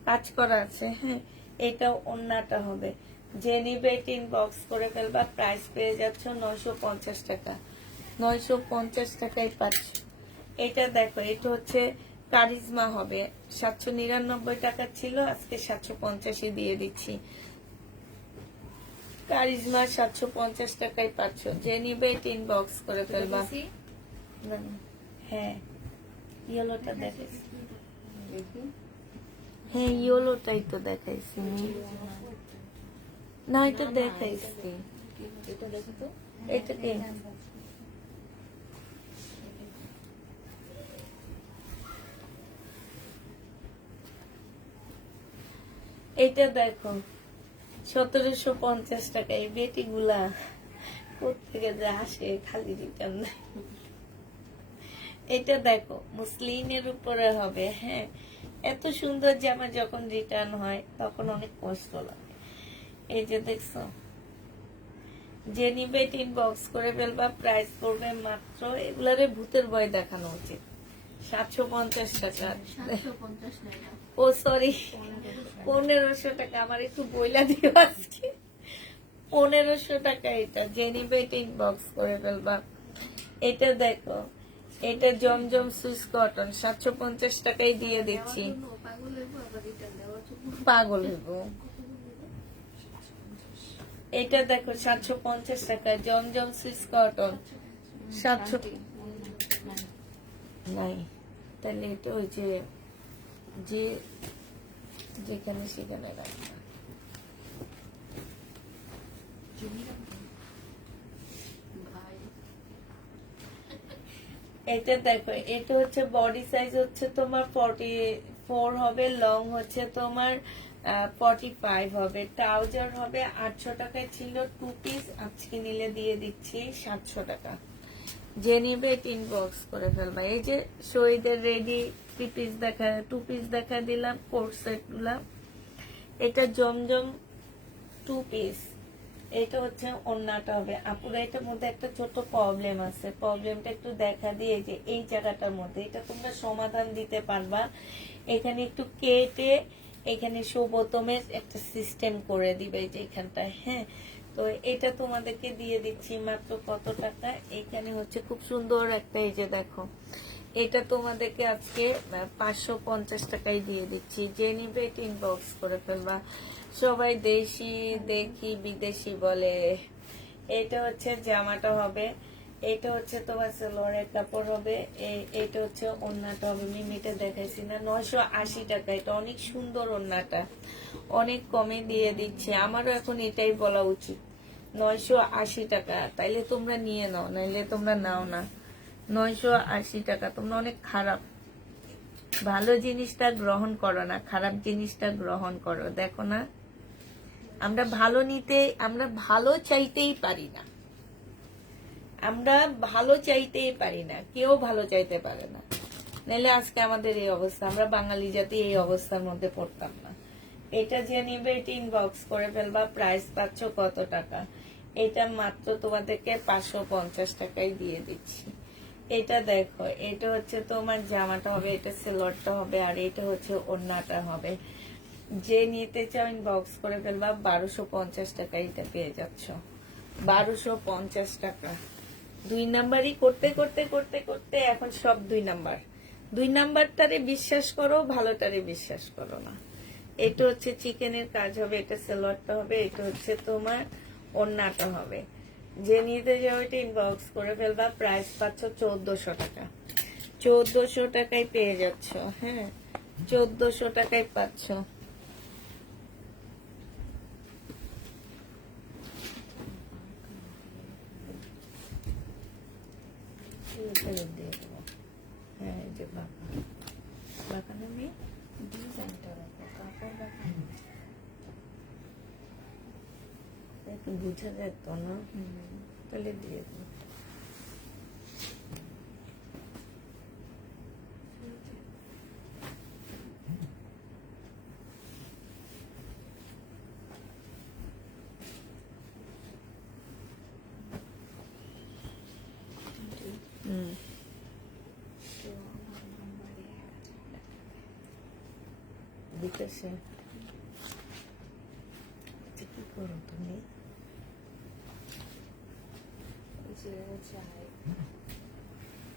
কাজ করা আছে, হ্যাঁ। এটা ওড়নাটা হবে। যে নিবে ইনবক্স করে ফেলবা। প্রাইস পেয়ে যাচ্ছ 950 টাকা। 950 টাকায় পাচ্ছ। এটা দেখো, এটা হচ্ছে কারিজমা হবে, 799 টাকা ছিল, আজকে 750 দিয়ে দিচ্ছি। কারিজমা 750 টাকায় পাচ্ছ। যে নিবে ইনবক্স করে ফেলবা। না, হ্যাঁ ইয়েলোটা দেখাইছি, হ্যাঁ ইয়েলোটাই তো দেখাইছি না, এটা দেখাইছি। এটা দেখো তো, এটা কি? এটা দেখো 1750 টাকা। এই বেটি গুলা কোথেকে যে আসে, খালি রিটার্ন নাই। এটা দেখো মুসলিনের উপরে হবে, হ্যাঁ। এত সুন্দর জামা যখন রিটার্ন হয় তখন অনেক কষ্ট লাগে। এই যে দেখছো, যে নিবে ইনবক্স করে ফেলবা, প্রাইস করবে মাত্র, এগুলারে ভূতের ভয় দেখানো উচিত, 750 টাকা। 750 টাকা। ও সরি, 1500 টাকা। আমার একটু বইলা দিও আজকে, 1500 টাকা এটা। যে নিবে ইনবক্স করে ফেলবা। এটা দেখো, এটা জমজম সুইস কটন, 750 টাকায় দিয়ে দিচ্ছি। দেওয়ার জন্য পাগল হইবো, আবার রিটার্ন দেওয়ার জন্য পাগল হইব। এটা দেখো 750 টাকা, জমজম সুইস কটন, 700 নাই। তাহলে এটা ওই যে যে যেখানে সেখানে রাখবা। ভাই এটা দেখো, এটা হচ্ছে বডি সাইজ হচ্ছে তোমার 44 হবে, লং হচ্ছে তোমার 45 হবে, ট্রাউজার হবে। 800 টাকায় ছিল 2 পিস, আজকে নিলে দিয়ে দিচ্ছি 700 টাকা। যে নিবে ইনবক্স করে ফেলবা। এই যে শহীদের রেডি 3 পিস দেখা, 2 পিস দেখা দিলাম, কোট সেট গুলা। এটা জমজম 2 পিস। এটা হচ্ছে ওন্নাটা হবে। আপুরা এটার মধ্যে একটা ছোট প্রবলেম আছে, প্রবলেমটা একটু দেখা দিয়ে, যে এই জায়গাটার মধ্যে এটা তোমরা সমাধান দিতে পারবা। এখানে একটু কেটে এখানে সুবোতমের একটা সিস্টেম করে দিবে যে এখানটায়, হ্যাঁ। তো এটা তোমাদেরকে দিয়ে দিচ্ছি মাত্র কত টাকা। এখানে হচ্ছে খুব সুন্দর একটা, এই যে দেখো, এটা তোমাদেরকে আজকে 550 টাকায় দিয়ে দিচ্ছি। যে নিবে এটা ইনবক্স করে ফেলবা। সবাই দেশি দেখি বিদেশি বলে। এটা হচ্ছে জামাটা হবে, এটা হচ্ছে তোমার সালোয়ারের কাপড় হবে, এটা হচ্ছে ওড়নাটা হবে। মিমিটা দেখাইছি না, 980 টাকা। এটা অনেক সুন্দর ওড়নাটা, অনেক কমে দিয়ে দিচ্ছে। আমারও এখন এটাই বলা উচিত, 980 টাকা। তাইলে তোমরা নিয়ে নাও, নাইলে তোমরা নাও না। 980 টাকা। তোমরা অনেক খারাপ, ভালো জিনিসটা গ্রহণ করো না, খারাপ জিনিসটা গ্রহণ করো। দেখো না, আমরা ভালো নিতে, আমরা ভালো চাইতেই পারি না, আমরা ভালো চাইতেই পারি না, কেউ ভালো চাইতে পারে না। নাহলে আজকে আমাদের এই অবস্থা, আমরা বাঙালি জাতি এই অবস্থার মধ্যে পড়তাম না। এটা যে নিবে এটা ইনবক্স করে ফেলবা। প্রাইস পাচ্ছ কত টাকা? এটা মাত্র তোমাদেরকে 550 টাকায় দিয়ে দিচ্ছি। এটা দেখো, এটা হচ্ছে তোমার জামাটা হবে, এটা সেলোয়ারটা হবে, আর এটা হচ্ছে ওড়নাটা হবে। যে নিতে চাও ইনবক্স করে ফেলবা। 1250 টাকা এটা পেয়ে যাচ্ছ, 1250 টাকা। 2 নাম্বারই করতে করতে করতে করতে এখন সব 2 নাম্বার। 2 নাম্বারটারে বিশ্বাস করো, ভালোটারে বিশ্বাস করো না। এটা হচ্ছে চিকেনের কাজ হবে, এটা সালোয়ারটা হবে, এটা হচ্ছে তোমার ওড়নাটা হবে। যে নিতে যাও এটা ইনবক্স করে ফেলবা। প্রাইস পাচ্ছ 1400 টাকা, 1400 টাকায় পেয়ে যাচ্ছ, হ্যাঁ, 1400 টাকায় পাচ্ছ। ফেরত দিয়ে দেবো। হ্যাঁ, এই যে বাঁকা বাঁকানো মেয়ে, ডিজাইনটা দেখো, কাপড় দেখো। একটু বুঝা যেত না, তাহলে দিয়ে দেবো। হুম, তো আমার নাম্বারে দিতেছে। আচ্ছা, কি করো তুমি? ওই যে যায়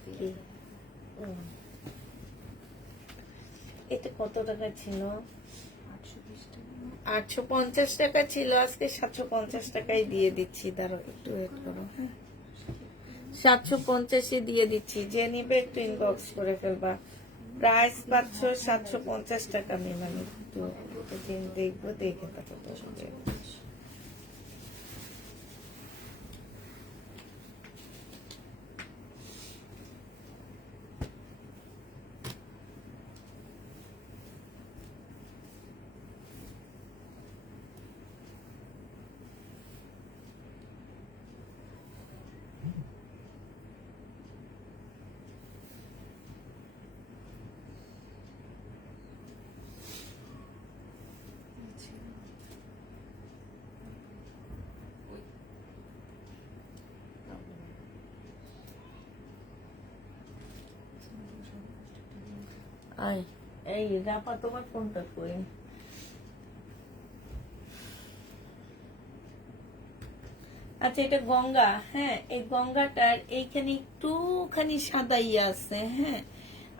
কি? ও, এটা কত টাকা ছিল? 820 টাকা। 850 টাকা ছিল, আজকে 750 টাকায় দিয়ে দিচ্ছি। দাঁড়াও একটু ওয়েট করো, হ্যাঁ, 750 দিয়ে দিচ্ছি। যে নিবে একটু ইনবক্স করে ফেলবা। প্রাইস পাচ্ছ 750 টাকা। আমি মানে একটু দিন দেখবো, দেখে তারপর তো হবে। আয় এই রাপা তোমার কোনটা কই? আচ্ছা এটা গঙ্গা। হ্যাঁ, এই গঙ্গাটার এইখানে একটুখানি সাদা ইয়ে আছে। হ্যাঁ,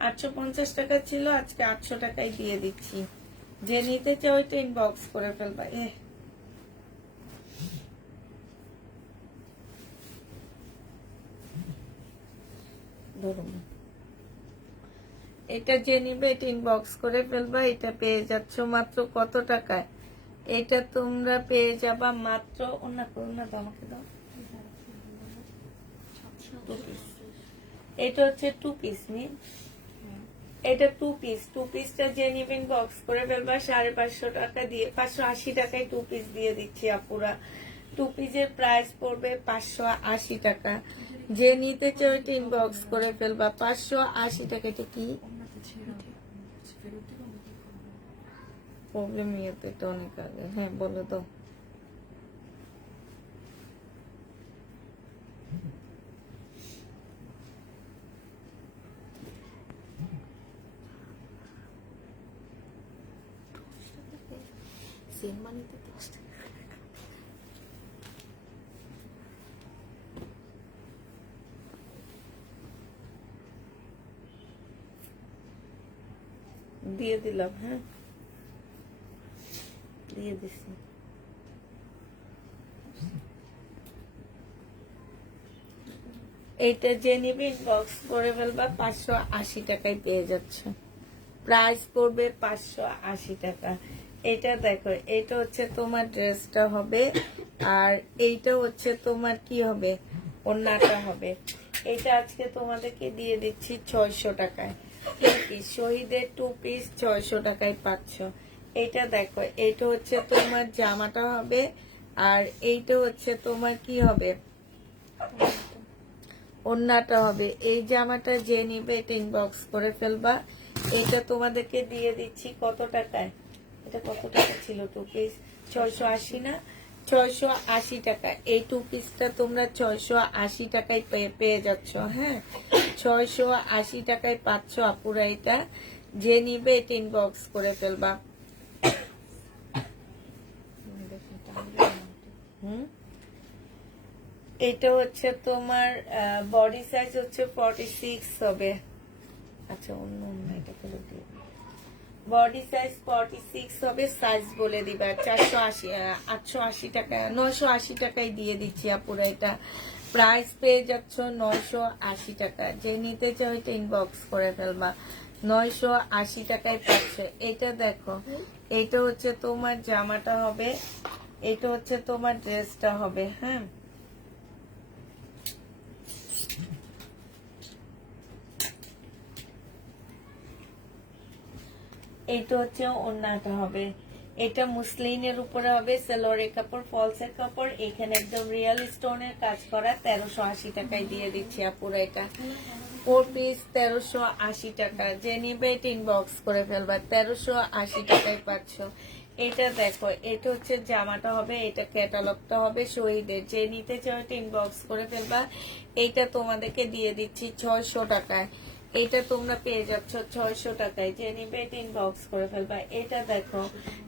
850 টাকা ছিল, আজকে 800 টাকায় দিয়ে দিচ্ছি। যে নিতে চাও ওইটা ইনবক্স করে ফেলবা। ধরুন এটা যে নিবে এটা ইনবক্স করে ফেলবা। এটা পেয়ে যাচ্ছ মাত্র কত টাকায়? এটা তোমরা পেয়ে যাবা মাত্র, অন্য করুন না, দাও আমাকে দাও। এটা হচ্ছে 2 পিস নি, এটা 2 পিস। 2 পিসটা যে নিবেন বক্স করে ফেলবা 550 টাকা দিয়ে, 580 টাকায় 2 পিস দিয়ে দিচ্ছি আপুরা। 2 পিসের প্রাইস পড়বে 580 টাকা। যে নিতে চাও ওইটা ইনবক্স করে ফেলবা। 580 টাকা। এটা কি প্রবলেম? ইয়েতে এটা অনেক আগে। হ্যাঁ বলো তো। দিয়ে দিলাম। হ্যাঁ দিয়ে দিছি। এইটা যে নিবে ইনবক্স করে ফেলবা। 580 টাকায় পেয়ে যাচ্ছে। প্রাইস পড়বে 580 টাকা। এটা দেখো, এটা হচ্ছে তোমার ড্রেসটা হবে, আর এইটা হচ্ছে তোমার কি হবে, ওড়নাটা হবে। এটা আজকে তোমাদেরকে দিয়ে দিচ্ছি 600 টাকায়। 2 পিস শহীদের 2 পিস 600 টাকায় পাচ্ছ। এটা দেখো, এটা হচ্ছে তোমার জামাটা হবে, আর এইটা হচ্ছে তোমার কি হবে, ওড়নাটা হবে। এই জামাটা যে নিবে এটা ইনবক্স করে ফেলবা। এটা তোমাদেরকে দিয়ে দিচ্ছি কত টাকায়? এটা কত টাকা ছিল 2 পিস? 680 না, 680 টাকা। এই 2 পিসটা তোমরা 680 টাকায় পেয়ে যাচ্ছ। হ্যাঁ, 680 টাকায় পাচ্ছ আপুরা। এটা যে নিবে এটা ইনবক্স করে ফেলবা। এটা হচ্ছে তোমার বডি সাইজ হচ্ছে 46 হবে। আচ্ছা অন্য অন্য এটা ফেলে দিই। বডি সাইজ 46 হবে, সাইজ বলে দিবা। 480 880 টাকা, 980 টাকায় দিয়ে দিচ্ছি আপুরা। এটা প্রাইস পেয়ে যাচ্ছ 980 টাকা। যে নিতে চাও এটা ইনবক্স করে ফেলবা। 980 টাকায় পাচ্ছে। এটা দেখো, এটা হচ্ছে তোমার জামাটা হবে, এটা হচ্ছে তোমার ড্রেসটা হবে। হ্যাঁ, এইটা হচ্ছে ওড়নাটা হবে। এটা মুসলিনের উপরে হবে, সালোয়ারের কাপড়, ফলসের কাপড়। এখানে একদম রিয়েল স্টোনের কাজ করা। 1380 টাকায় দিয়ে দিচ্ছি আপুরা। এটা 4 পিস 1380 টাকা। যে নিবে এটা ইনবক্স করে ফেলবা। 1380 টাকায় পাচ্ছ। এটা দেখো, এটা হচ্ছে জামাটা হবে, এটা ক্যাটালগটা হবে শহীদের। যে নিতে চাও এটা ইনবক্স করে ফেলবা। এইটা তোমাদেরকে দিয়ে দিচ্ছি 600 টাকায়। এটা তোমরা পেয়ে যাচ্ছ 600 টাকায়। যে নিবে এটা ইনবক্স করে ফেলবা। এটা দেখো,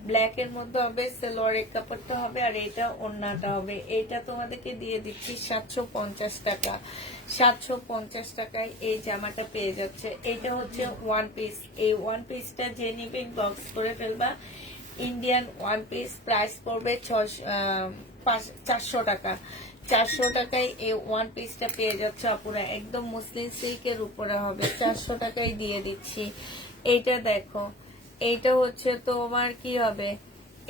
ব্ল্যাক এর মধ্যে হবে, সালোয়ারের কাপড়টা হবে, আর এটা ওড়নাটা হবে। এটা তোমাদেরকে দিয়ে দিচ্ছি 750 টাকা। 750 টাকায় এই জামাটা পেয়ে যাচ্ছে। এটা হচ্ছে 1 পিস। এই 1 পিসটা যে নিবে ইনবক্স করে ফেলবা। ইন্ডিয়ান 1 পিস প্রাইস পড়বে 400 টাকা। 400 টাকায় এই 1 পিসটা পেয়ে যাচ্ছে আপুরা। একদম মুসলিম সিল্কের উপরে হবে। 400 টাকায় দিয়ে দিচ্ছি। এইটা দেখো, এইটা হচ্ছে তোমার কি হবে,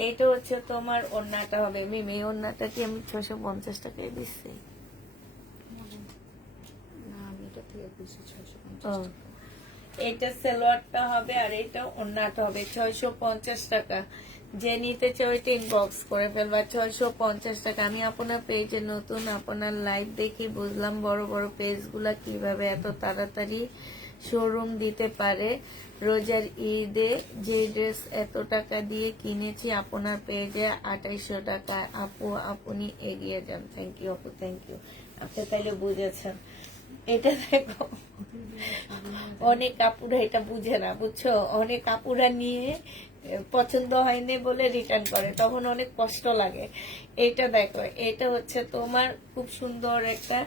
এইটা হচ্ছে তোমার ওড়নাটা হবে। মিমি ওড়নাটা কি আমি 650 টাকায় দিচ্ছি? এটা সালোয়ারটা হবে, আর এটা ওড়নাটা হবে। 650 টাকা। যে নিতে চাও এটা ইনবক্স করে ফেলবা। 650 টাকা। আমি আপনার পেজে নতুন, আপনার লাইভ দেখি বুঝলাম বড় বড় পেজগুলা কিভাবে এত তাড়াতাড়ি শোরুম দিতে পারে। রোজার ঈদে যে ড্রেস এত টাকা দিয়ে কিনেছি আপনার পেজে 2800 টাকা। আপু আপনি এগিয়ে যান। থ্যাংক ইউ আপু, থ্যাংক ইউ। আপনি তাইলে বুঝেছেন। এটা দেখো, অনেক আপুরা এটা বুঝে না, বুঝছো, অনেক আপুরা নিয়ে পছন্দ হয়নি বলে রিটার্ন করে, তখন অনেক কষ্ট লাগে। এটা দেখো, এটা হচ্ছে তোমার খুব সুন্দর একটা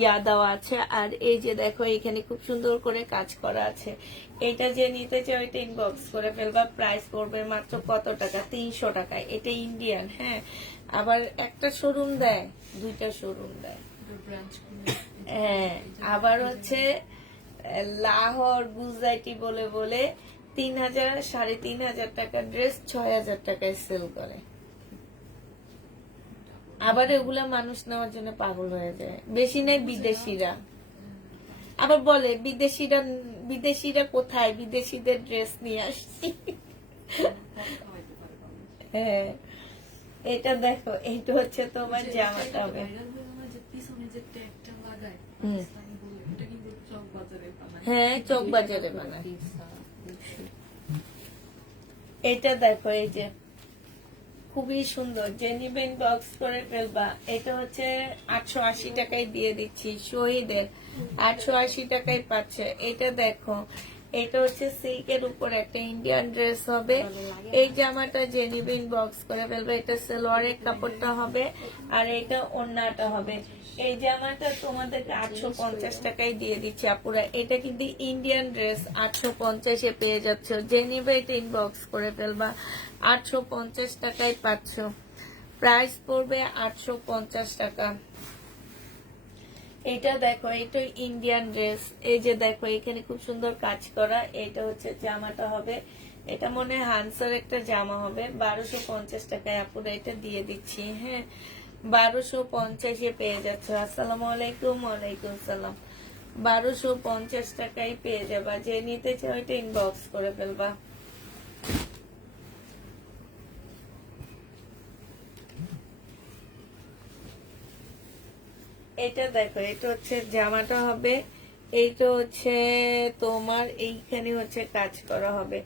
ইয়া দেওয়া আছে, আর এই যে দেখো এখানে খুব সুন্দর করে কাজ করা আছে। এটা যে নিতে চাও এটা ইনবক্স করে ফেলবা, প্রাইস পড়বে মাত্র কত টাকা, 300 টাকায়। এটা ইন্ডিয়ান, হ্যাঁ, আবার একটা শোরুম দেয়, দুইটা শোরুম দেয়, হ্যাঁ, আবার হচ্ছে লাহোর গুজরাটি বলে বলে 3000 3500 টাকার ড্রেস 6000 টাকায় সেল করে। আবার এগুলা মানুষ নেওয়ার জন্য পাগল হয়ে যায়, বেশি নেই বিদেশিরা। আবার বলে বিদেশিরা কোথায়, বিদেশিদের ড্রেস নিয়ে আসছি। হ্যাঁ, এটা দেখো, এটা হচ্ছে তোমার জামাটা হবে, হ্যাঁ, চক বাজারে বানায়। এটা দেখো, এই যে খুবই সুন্দর, যে নিবেন বক্স করে ফেলবা। এটা হচ্ছে 880 টাকায় দিয়ে দিচ্ছি, শহীদের 880 টাকায় পাচ্ছে। এটা দেখো, এটা হচ্ছে সিল্কের উপর একটা ইন্ডিয়ান ড্রেস হবে। এই জামাটা যে নিবেন বক্স করে ফেলবে, এটা সালোয়ারের কাপড়টা হবে, আর এটা ওড়নাটা হবে। এই জামাটা তোমাদেরকে 850 টাকায় দিয়ে দিচ্ছি আপুরা। এটা কিন্তু ইন্ডিয়ান ড্রেস, 850-এ পেয়ে যাচ্ছ। যে নিবে এটা ইনবক্স করে ফেলবা, 850 টাকায় পাচ্ছ। প্রাইস পড়বে 850 টাকা। এটা দেখো, এটা ইন্ডিয়ান ড্রেস। এই যে দেখো, এখানে খুব সুন্দর কাজ করা। এটা হচ্ছে জামাটা হবে, এটা মনে হয় হানসার একটা জামা হবে। 1250 টাকায় আপুরা এটা দিয়ে দিচ্ছি, হ্যাঁ, 1250-এ পেয়ে যাচ্ছ। আসসালামু আলাইকুম। ওয়ালাইকুম সালাম। 1250 টাকায় পেয়ে যাবা। যে নিতে চাও এটা ইনবক্স করে ফেলবা। এটা দেখো, এটা হচ্ছে জামাটা হবে, এইটা হচ্ছে তোমার এইখানে হচ্ছে কাজ করা হবে,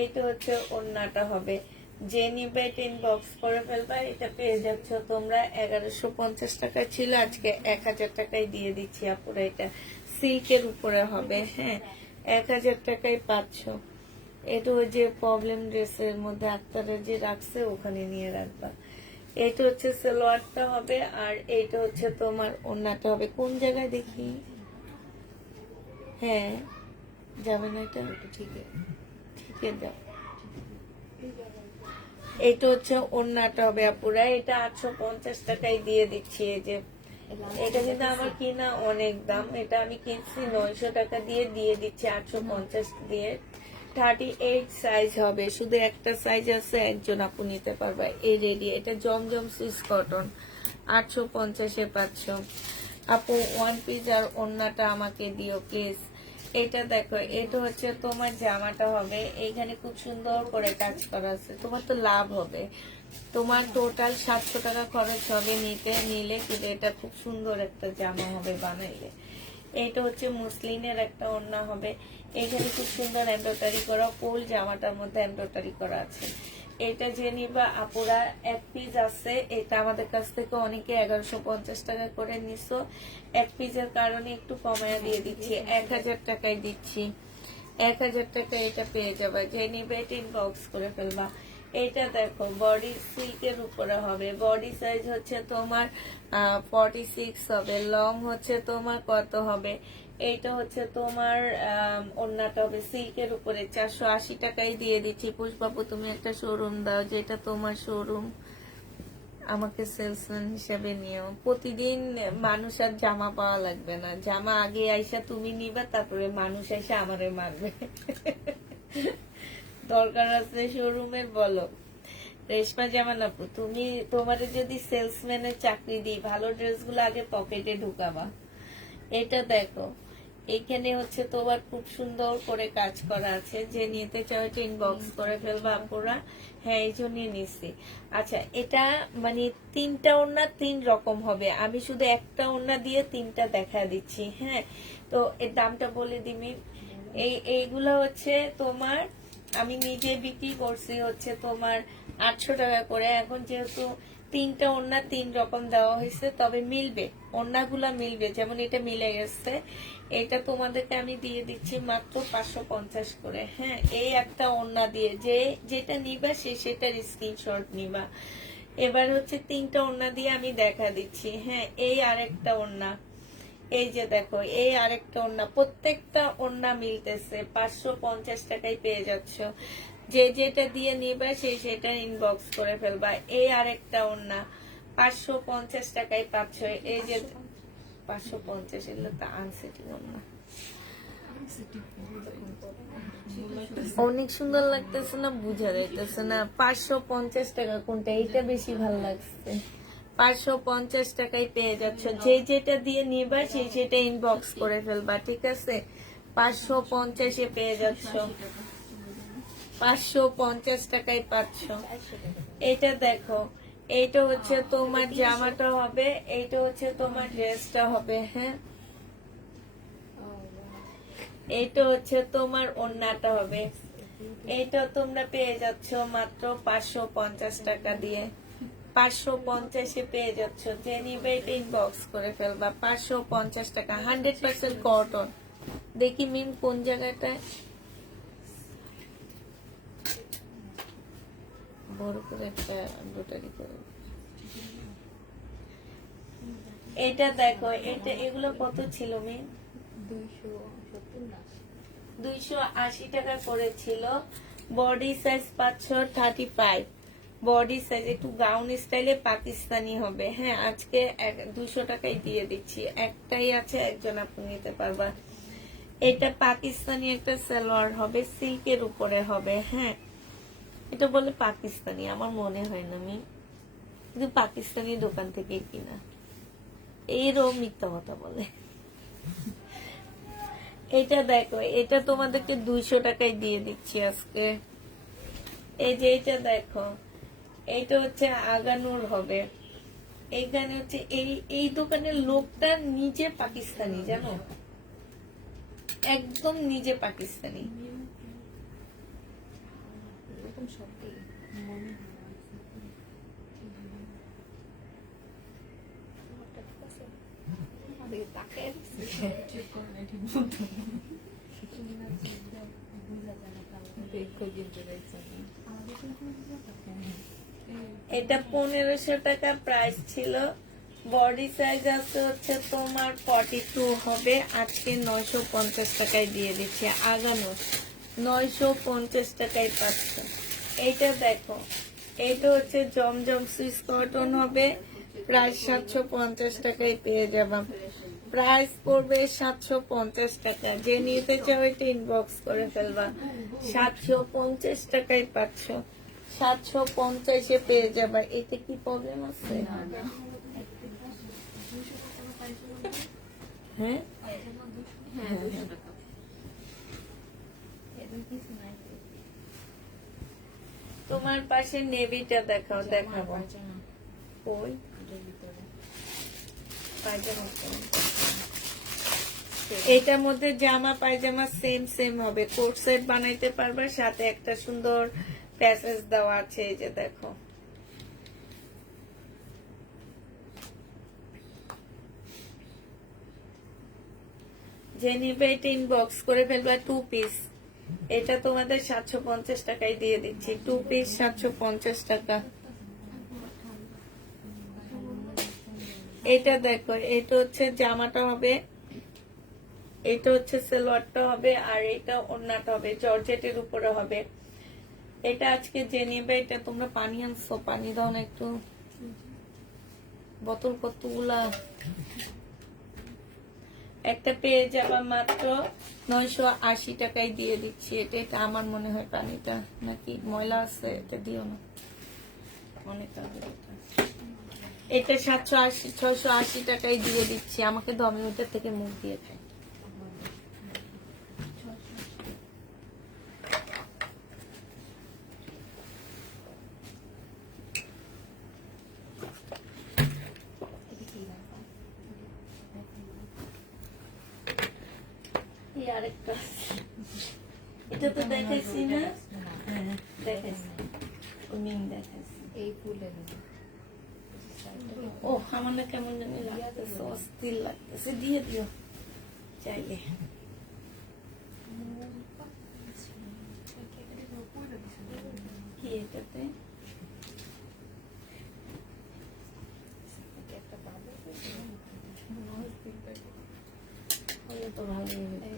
এইটা হচ্ছে ওড়নাটা হবে। যে নিবে এটা ইনবক্স করে ফেলবা। এটা পেয়ে যাচ্ছ তোমরা 1150 টাকা ছিল, আজকে 1000 টাকায় দিয়ে দিচ্ছি আপুরা। এটা সিল্কের উপরে হবে, হ্যাঁ, 1000 টাকায় পাচ্ছ। এটা ওই যে প্রবলেম ড্রেসের মধ্যে আক্তারের যে রাখছে ওখানে নিয়ে রাখবা। এইটা হচ্ছে সালোয়ারটা হবে, আর এইটা হচ্ছে তোমার ওড়নাটা হবে। কোন জায়গায় দেখি, হ্যাঁ, যাবে না এটা, ঠিক আছে দাও। এটা হচ্ছে ওড়নাটা হবে আপুরা। এটা 850 টাকায় দিয়ে দিচ্ছি। এই যে এটা কিন্তু আমার কিনা অনেক দাম, এটা আমি কিনছি 900 টাকা দিয়ে, দিয়ে দিচ্ছি 850 দিয়ে। 38 সাইজ হবে, শুধু একটা সাইজ আছে, একজন আপু নিতে পারবে। এই রেডি, এটা জমজম সুইস কটন, 850-এ পাচ্ছ আপু। ওয়ান পিস আর ওড়নাটা আমাকে দিও প্লিজ। এটা দেখো, এটা হচ্ছে তোমার জামাটা হবে, এইখানে খুব সুন্দর করে কাজ করা আছে। তোমার তো লাভ হবে, তোমার টোটাল 700 টাকা খরচ হবে নিলে, কিন্তু এটা খুব সুন্দর একটা জামা হবে বানাইলে। এইটা হচ্ছে মুসলিনের একটা ওড়না হবে, এখানে খুব সুন্দর এমব্রয়ডারি করা, ফুল জামাটার মধ্যে এমব্রয়ডারি করা আছে। এটা যে নিবা আপুরা, এক পিস আছে, এটা আমাদের কাছ থেকে অনেকে 1150 টাকা করে নিছো, এক পিসের কারণে একটু কমায় দিয়ে দিচ্ছি, 1000 টাকায় দিচ্ছি। 1000 টাকা এটা পেয়ে যাবে। যে নিবে এটা ইনবক্স করে ফেলবা। এটা দেখো, বডি সিল্কের উপরে হবে, বডি সাইজ হচ্ছে তোমার 46 হবে, লং হচ্ছে তোমার কত হবে, এইটা হচ্ছে তোমার ওড়নাটা হবে সিল্কের উপরে। 480 টাকায় দিয়ে দিচ্ছি। পুষ্পাপু তুমি একটা শোরুম দাও, যেটা তোমার শোরুম, আমাকে সেলসম্যান হিসেবে নিও। প্রতিদিন মানুষ আর জামা পাওয়া লাগবে না, জামা আগে আইসা তুমি নিবা, তারপরে মানুষ আইসা আমারে মারবে। দরকার আছে শোরুমের, বলো। রেশমা জামান আপু, তুমি তোমার যদি সেলসম্যানের চাকরি দিই, ভালো ড্রেসগুলো আগে পকেটে ঢুকাবা। এটা দেখো, এখানে হচ্ছে তোমার খুব সুন্দর করে কাজ করা আছে। যে নিতে চাও এটা ইনবক্স করে ফেলবা আপুরা। হ্যাঁ, এই জন্যই নিচ্ছি। আচ্ছা, এটা মানে 3টা ওড়না 3 রকম হবে, আমি শুধু একটা ওড়না দিয়ে 3টা দেখা দিচ্ছি, হ্যাঁ। তো এর দামটা বলে দিবি। এইগুলো হচ্ছে তোমার, আমি নিজে বিক্রি করছি হচ্ছে তোমার 800 টাকা করে। এখন যেহেতু 3টা ওড়না 3 রকম দেওয়া হয়েছে, তবে মিলবে, ওড়নাগুলা মিলবে, যেমন এটা মিলে গেছে। এটা তোমাদেরকে আমি দিয়ে দিচ্ছি মাত্র 550 করে। হ্যাঁ, এই একটা ওড়না দিয়ে যেটা নিবা সেটার স্ক্রিনশট নিবা। এবার হচ্ছে 3টা ওড়না দিয়ে আমি দেখা দিচ্ছি। হ্যাঁ, এই আরেকটা ওড়না, এই যে দেখো, এই আরেকটা ওড়না, প্রত্যেকটা ওড়না মিলতেছে। 550 টাকায় পেয়ে যাচ্ছ। যেটা দিয়ে নিবা সেটা ইনবক্স করে ফেলবা। এই আরেকটা ওড়না 550 টাকায় পাচ্ছ। এই যে 550, এগুলো তো আনসেটিং ওড়না, অনেক সুন্দর লাগতেছে না? বুঝা যাইতেছে না 550 টাকা কোনটা, এইটা বেশি ভালো লাগছে। 550 টাকায় পেয়ে যাচ্ছ। যেটা দিয়ে নিবা সেটা ইনবক্স করে ফেলবা, ঠিক আছে? 550-এ পেয়ে যাচ্ছ, 550 টাকায় পাচ্ছ। এটা দেখো, এইটা হচ্ছে তোমার জামাটা হবে, এইটা হচ্ছে তোমার ড্রেসটা হবে। হ্যাঁ, এইটা হচ্ছে তোমার ওড়নাটা হবে। এইটা তোমরা পেয়ে যাচ্ছ মাত্র 550 টাকা দিয়ে। 550-এ পেয়ে যাচ্ছ। যে নিবে এটা ইনবক্স করে ফেলবা। 550 টাকা, 100% কটন। দেখি মিম কোন জায়গাটায়, বড় করে একটা এমব্রয়ডারি করে। এটা দেখো, এগুলো কত ছিল মিম? 280 টাকা করে ছিল। বডি সাইজ পাচ্ছ 35। বডি সাইজ একটু গাউন স্টাইলে পাকিস্তানি হবে। হ্যাঁ, আজকে 200 টাকায় দিয়ে দিচ্ছি। একটাই আছে, একজন আপনি নিতে পারবা। এটা পাকিস্তানি একটা সালোয়ার হবে, সিল্কের উপরে হবে। হ্যাঁ, এটা বলে পাকিস্তানি, আমার মনে হয় না আমি, কিন্তু পাকিস্তানি দোকান থেকে কিনা, এরও মিথ্যা কথা বলে। এটা দেখো, এটা তোমাদেরকে 200 টাকায় দিয়ে দিচ্ছি আজকে। এই যে এটা দেখো, এইটা হচ্ছে আগানুর হবে। এইখানে হচ্ছে এই দোকানের লোকটা নিজে পাকিস্তানি, জানো, একদম নিজে পাকিস্তানি। এটা 1500 টাকা প্রাইস ছিল। বডি সাইজ আছে হচ্ছে তোমার 42 হবে। আজকে 950 টাকায় দিয়ে দিচ্ছে। আগানো 950 টাকায় পাচ্ছ। এইটা দেখো, এইটা হচ্ছে জমজম সুইস কটন হবে। প্রাইস 750 টাকায় পেয়ে যাবা। প্রাইস পড়বে 750 টাকা। যে নিতে চাও এটা ইনবক্স করে ফেলবা। 750 টাকায় পাচ্ছ। 750-এ পেয়ে যাবা। এতে কি প্রবলেম আছে? হ্যাঁ, তোমার পাশে নেভিটা দেখাও, দেখাবো। ওই পায়জামা, এটার মধ্যে জামা পায়জামা সেম হবে। কোট সেট বানাইতে পারবে, সাথে একটা সুন্দর প্যাসেজ দেওয়া আছে। এই যে দেখো, যে নিবে এটা ইনবক্স করে ফেলবা। 2 পিস, এটা তোমাদের 750 টাকায় দিয়ে দিচ্ছি। 2 পিস 750 টাকা। এটা দেখো, এটা হচ্ছে জামাটা হবে, এটা হচ্ছে সালোয়ারটা হবে, আর এটা ওড়নাটা হবে, জর্জেটের উপরে হবে। এটা আজকে যে নিবে, এটা তোমরা পানি আনছো, পানি দাও না একটু। বোতল কতগুলা? একটা পেয়ে যাবা মাত্র 980 টাকায় দিয়ে দিচ্ছি। এটা আমার মনে হয় পানিটা নাকি ময়লা আছে, এটা দিও না, অনেক আগে। এটা 680 টাকায় দিয়ে দিচ্ছি। আমাকে 10 মিনিটের থেকে মুখ দিয়ে খাই। আরেকটা এটা তো দেখাইছি না? দেখাইছি, দেখাইছি। এই ফুলের ও আমার না কেমন জানি লাগতেছে, অস্থির লাগতেছে, দিয়ে দিও চাইলে। কি এটাতে হলে তো ভালোই হতো।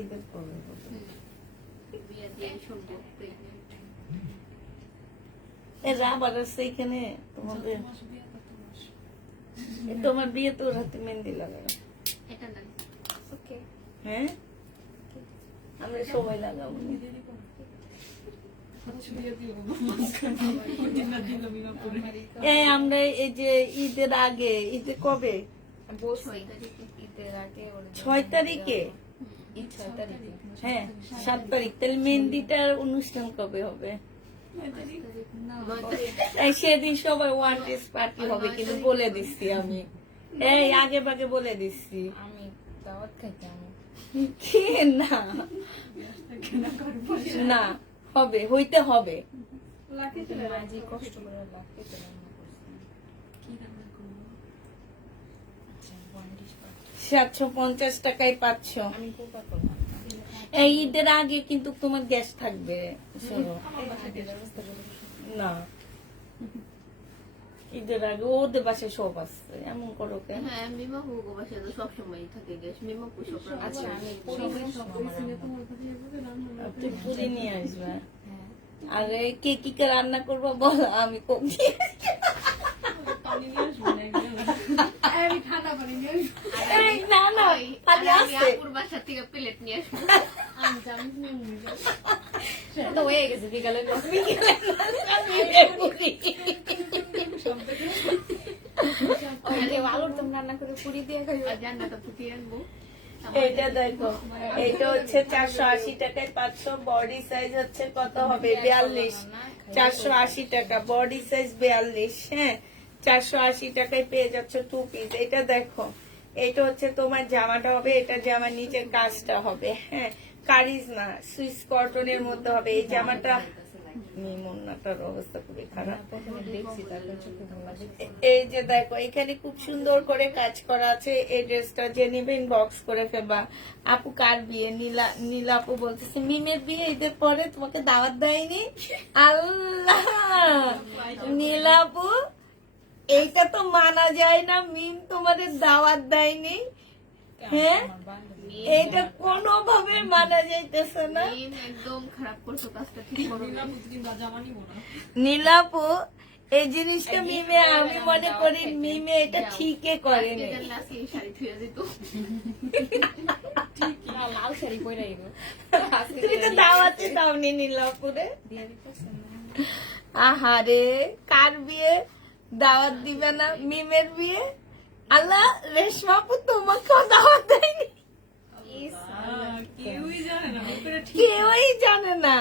ঈদের পরে হবে। বিয়ে দিয়ে শুনবো প্রেগনেন্ট। এরা আবার আছে এখানে তোমাদের, তোমার বিয়ে তো রাতে মেহেন্দি লাগানো, এটা না ওকে হ্যাঁ আমরা সবাই লাগাবো। এই আমরা এই যে ঈদের আগে, ঈদে কবে 6 তারিখে, হ্যাঁ 7 তারিখ, তাহলে মেহেন্দিটার অনুষ্ঠান কবে হবে? এই সেদিন সবাই ওয়ান ডেজ পার্টি হবে, কিন্তু বলে দিচ্ছি আমি, এই আগে ভাগে বলে দিচ্ছি আমি দাওয়াত খাইতে আমি কি না না হবে, হইতে হবে। মাঝে কষ্ট করে লাগতে তো রান্না করছি। কি রান্না করবো? আচ্ছা 750 টাকায় পাচ্ছ। আমি কোপা করলাম এই ঈদের আগে কিন্তু তোমার গ্যাস থাকবে, শোনো। না ঈদের আগে ওদের বাসায় সব আসছে, এমন করো কেন? হ্যাঁ মিমা হুগো বাসায় তো সবসময় থাকে গ্যাস, মিমা পুষো আচ্ছা আমি তুই পুরি নিয়ে আসবে। হ্যাঁ আরে কে কি কে রান্না করবো বল, আমি কমছি। আমি ঠান্ডা পানি নিয়ে না না খালি আমি আসছে। আপুর বাসা থেকে প্লেট নিয়ে আসবো। তো হয়ে গেছে বিকালে আলুর দম রান্না করে পুরি দিয়ে খাইব। আর জান্নাতা ফুটিয়ে আনবো। এটা দেখো, এটা হচ্ছে 480 টাকায় 500, বডি সাইজ হচ্ছে কত হবে 42, 480 টাকা বডি সাইজ 42, হ্যাঁ 480 টাকায় পেয়ে যাচ্ছ 2 পিস। এটা দেখো, এটা হচ্ছে তোমার জামাটা হবে, এটা জামার নিচের কাজটা হবে, হ্যাঁ কারিজ না সুইস কটনের মধ্যে হবে এই জামাটা। নিমন্নাটার অবস্থা খুবই খারাপ। এই যে দেখো এখানে খুব সুন্দর করে কাজ করা আছে, এই ড্রেসটা যে নিবে ইনবক্স করে ফেলবা। আপু কার বিয়ে? নীলা আপু বলতেছে মিমের বিয়ে ঈদের পরে, তোমাকে দাওয়াত দেয়নি? আল্লাহ নীলা আপু, এইটা তো মানা যায় না, মিম তোমাদের দাওয়াত দেয়নি, হ্যাঁ এটা কোনোভাবে মানা যাইতেছে না। মিম একদম খারাপ করছো, কাজটা ঠিক করো না। নীলাপু এই জিনিসটা মিমে, আমি মনে করি মিমে এটা ঠিকই করেনি। আজকে জানলে আজকে এই শাড়ি ধুয়ে দিত। লাল শাড়ি পরে আইব তুমি তো দাওয়াতে দাওনি নীলাপুরে। দিয়ে দিতেছে না। আহারে কার বিয়ে দাওয়াত দিবে না? মিমের বিয়ে। আল্লাহ রেশমাপু তোমাকেও দাওয়াত দেয়নি, কেউই জানে না।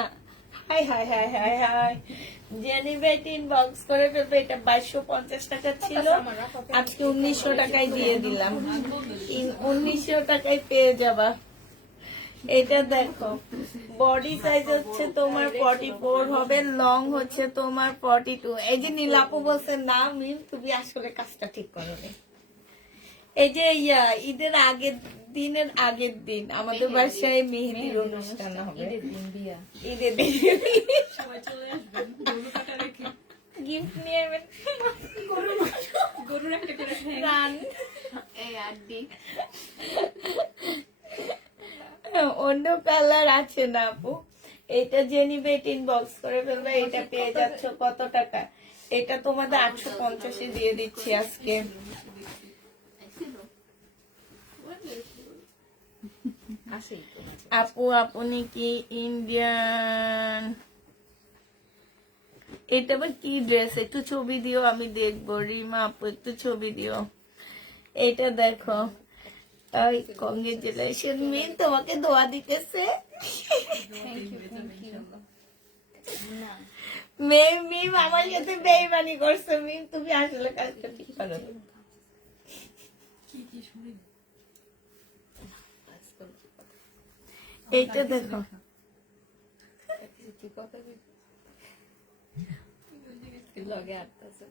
Hi hi hi hi hi, জেনিভেট ইনবক্স করে ফেলবে। এটা 2250 টাকা ছিল, আজকে 1900 টাকায় দিয়ে দিলাম, 1900 টাকায় পেয়ে যাবা। এটা দেখো বডি সাইজ হচ্ছে তোমার 44 হবে, লং হচ্ছে তোমার 42। এই যে নীলাপু বলছে না মিম তুমি আসলে কাজটা ঠিক করোনি। এই যে ঈদের আগের দিন আমাদের বাসায় মেহেদির অনুষ্ঠান হবে, ঈদের দিন গিফট নিয়ে গান এই আড্ডি অন্য কালার আছে না আপু, এটা জেনিভেট ইনবক্স করে ফেলবে। এটা পেয়ে যাচ্ছ কত টাকা? এটা তোমাদের 850 দিয়ে দিচ্ছি আজকে। আপু আপনি কি ইন্ডিয়ান? এটা আবার কি ড্রেস? একটু ছবি দিও আমি দেখবো। রিমা আপু একটু ছবি দিও। এটা দেখো, কংগ্রেচুলেশন মিম, তোমাকে দোয়া দিতেছে। মিম আমার সাথে বেইমানি করছো মিম, তুমি আসলে কাজটা ঠিক করো। এইটা দেখো, লগে আটতেছে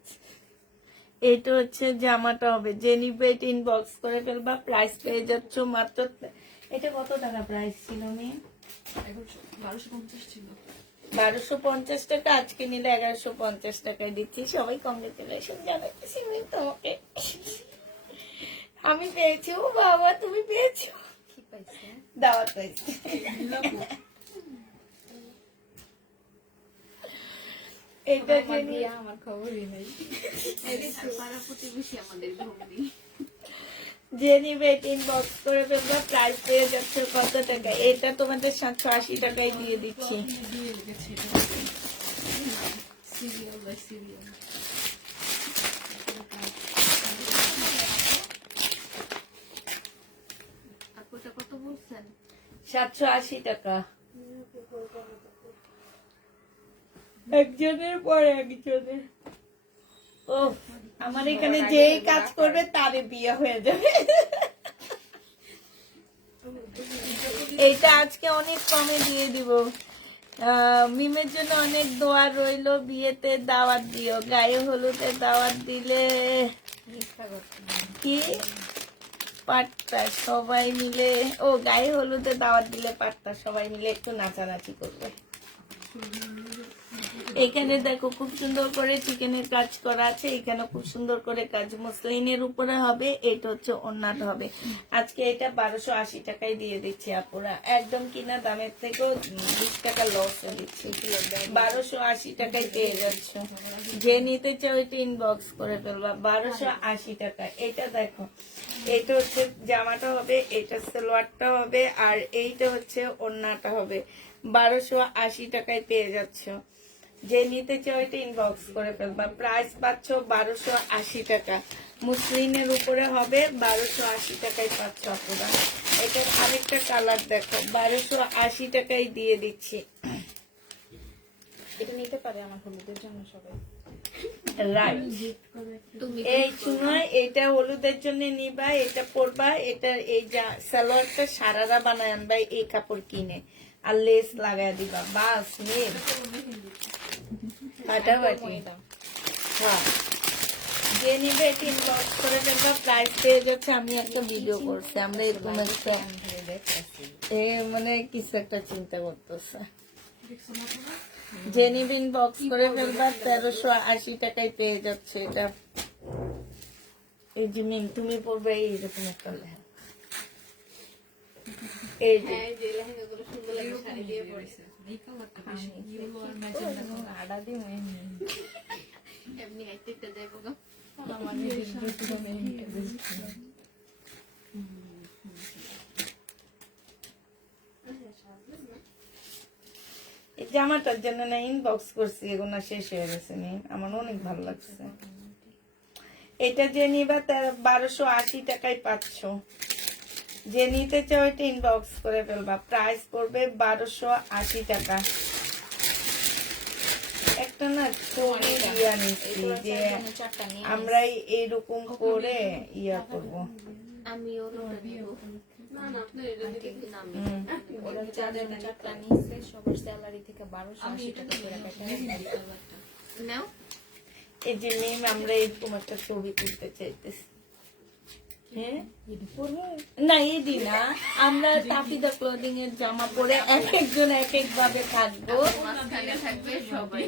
এটা হচ্ছে জামাটা হবে। যে নিবে এটা ইনবক্স করে ফেলবা, প্রাইস পেয়ে যাচ্ছ মাত্র। এটা কত টাকা প্রাইস ছিল মেয়ে? 1250 ছিল। 1250 টাকা, আজকে নিলে 1150 টাকায় দিচ্ছি। সবাই কংগ্রেচুলেশন জানাচ্ছি আমি তোমাকে। আমি পেয়েছি। ও বাবা, তুমি পেয়েছো? কি পাইছে দাওয়াত পাইছি। এটা আমার বিয়া আমার খবরই নেই পাড়া প্রতিবেশী আমাদের ঘুমনি। যে নিবে এটা ইনবক্স করে ফেলবা, প্রাইস পেয়ে যাচ্ছে কত টাকা? এটা তোমাদের 780 টাকায় দিয়ে দিচ্ছি। দিয়ে রেখেছি সিরিয়াল বাই সিরিয়াল। আপুটা কত বলছেন? 780 টাকা। একজনের পর একজনের। ও, আমার এখানে যেই কাজ করবে তারে বিয়ে হয়ে যাবে। এইটা আজকে অনেক কমে দিয়ে দিব। মিমের জন্য অনেক দোয়া রইলো। বিয়েতে দাওয়াত দিও, গায়ে হলুদে দাওয়াত দিলে কি পারতা সবাই মিলে। ও, গায়ে হলুদে দাওয়াত দিলে পারতা সবাই মিলে একটু নাচানাচি করবে। এখানে দেখো খুব সুন্দর করে চিকেনের কাজ করা আছে। এখানে খুব সুন্দর করে কাজ মসলিনের উপরে হবে। এটা হচ্ছে ওন্নাটা হবে। আজকে এটা 1280 টাকায় দিয়ে দিচ্ছি আপুরা, একদম কিনা দামের থেকেও 20 টাকা লস দিচ্ছি। 1280 টাকায় পেয়ে যাচ্ছ। যে নিতে চাও এটা ইনবক্স করে ফেলবা। 1280 টাকা। এটা দেখো, এইটা হচ্ছে জামাটা হবে, এটা সালোয়ারটা হবে, আর এইটা হচ্ছে ওন্নাটা হবে। 1280 টাকায় পেয়ে যাচ্ছ। যে নিতে চাও এটা ইনবক্স করে ফেলবা। প্রাইস পাচ্ছ 1280 টাকা। মুসলিনের উপরে হবে, 1280 টাকায় পাচ্ছ আপনারা। এটার আরেকটা কালার দেখো, 1280 টাকায় দিয়ে দিচ্ছি। এটা নিতে পারে আমার হলুদের জন্য সবাই। রাইট, এই সময় এটা হলুদের জন্য নিবা, এটা পরবা। এটা এই সালোয়ারটা সারারা বানায় আনবা এই কাপড় কিনে, আর লেস লাগাই দিবা, বাস নিয়ে ফাটাফাটি। হ্যাঁ, যে নিবে এটা ইনবক্স করে ফেলবা, প্রাইস পেয়ে যাচ্ছে। আমি একটা ভিডিও করছি, আমরা এরকম একটা মানে কিছু একটা চিন্তা করতেছে। যে নিবে ইনবক্স করে ফেলবা, 1380 টাকায় পেয়ে যাচ্ছে এটা। এই যে মিম, তুমি পড়বে এইরকম একটা লেহেঙ্গা। এই যে যে লেহেঙ্গাগুলো সুন্দর লাগে শাড়ি দিয়ে পরেছে। এই কালারটা বেশি ইয়েলো আর ম্যাজেন্টা কালার। আডা দিই এমনি আইতে যাইবো গো। আমার নিজের ড্রেসগুলো মেহেন্টা বেশি। এই জামাটার জন্য না ইনবক্স করছি, এগুলো শেষ হয়ে গেছে। আমার অনেক ভালো লাগছে। এটা যে নিবা 1280 টাকায় পাচ্ছ। যে নিতে চাও এটা ইনবক্স করে ফেলবা, প্রাইস পড়বে 1280 টাকা। একটা না ছবি ইয়া নিচ্ছি যে আমরা এইরকম করে ইয়া করবো। আমিও লোটা দিব। না না, আপনি এটা দিবেন না। আমি ওরা চারটা নিচ্ছে, সবার স্যালারি থেকে 1280 টাকা করে কাটা। নাও। এই যে মিম, আমরা এরকম একটা ছবি তুলতে চাইতেছি। হ্যাঁ না, এডি না, আমরা তাফিদা ক্লোদিং এর জামা পরে এক একজন এক এক ভাবে থাকবো। মাঝখানে থাকবে সবাই।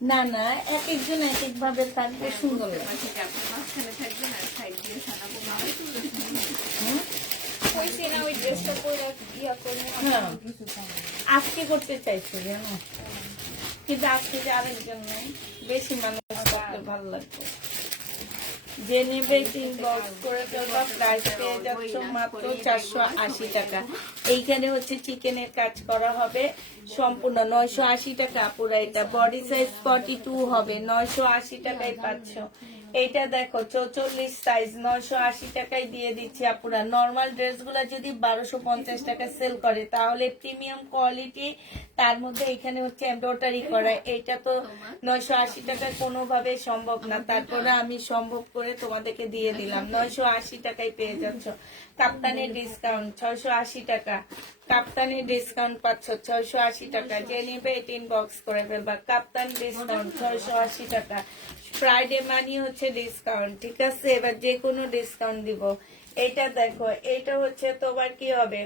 না না, এক একজন এক এক ভাবে থাকবে, সুন্দর লাগবে। ঠিক আছে, মাঝখানে থাকবেন আর সাইড দিয়ে সানাবো মামাই তো। কইছি না ওই ড্রেসটা পরে ইয়া করে হ্যাঁ, কিছু কম। আজকে করতে চাইছি জানো, কিন্তু আজকে যে আরেকজন নেই, বেশি মানুষ থাকলে ভালো লাগবে। যে নেবে ইনবক্স করে ফেলবা, প্রাইস পেয়ে যাচ্ছ মাত্র 480 টাকা। এইখানে হচ্ছে চিকেনের কাজ করা হবে সম্পূর্ণ 980 টাকা পুরো। এটা বডি সাইজ 42 হবে, 980 টাকায় পাচ্ছ। এইটা দেখো 44 সাইজ 980 টাকায় দিয়ে দিচ্ছি আপুরা। নর্মাল ড্রেসগুলো যদি 1250 টাকা সেল করে তাহলে প্রিমিয়াম কোয়ালিটি, তার মধ্যে এখানে হচ্ছে এমব্রয়ডারি করা, এটা তো 980 টাকায় কোনোভাবে সম্ভব না। তারপরে আমি সম্ভব করে তোমাদেরকে দিয়ে দিলাম, 980 টাকায় পেয়ে যাচ্ছ। কাপ্তানের ডিসকাউন্ট 680 টাকা, কাপ্তানের ডিসকাউন্ট পাচ্ছ 680 টাকা। যে নেবে 18 বক্স করে ফেলবা। কাপ্তান ডিসকাউন্ট 680 টাকা। ফ্রাইডে মানি হচ্ছে ডিসকাউন্ট, ঠিক আছে? এবার যে কোনো ডিসকাউন্ট দিব। এটা দেখো, এটা হচ্ছে তোমার কি হবে,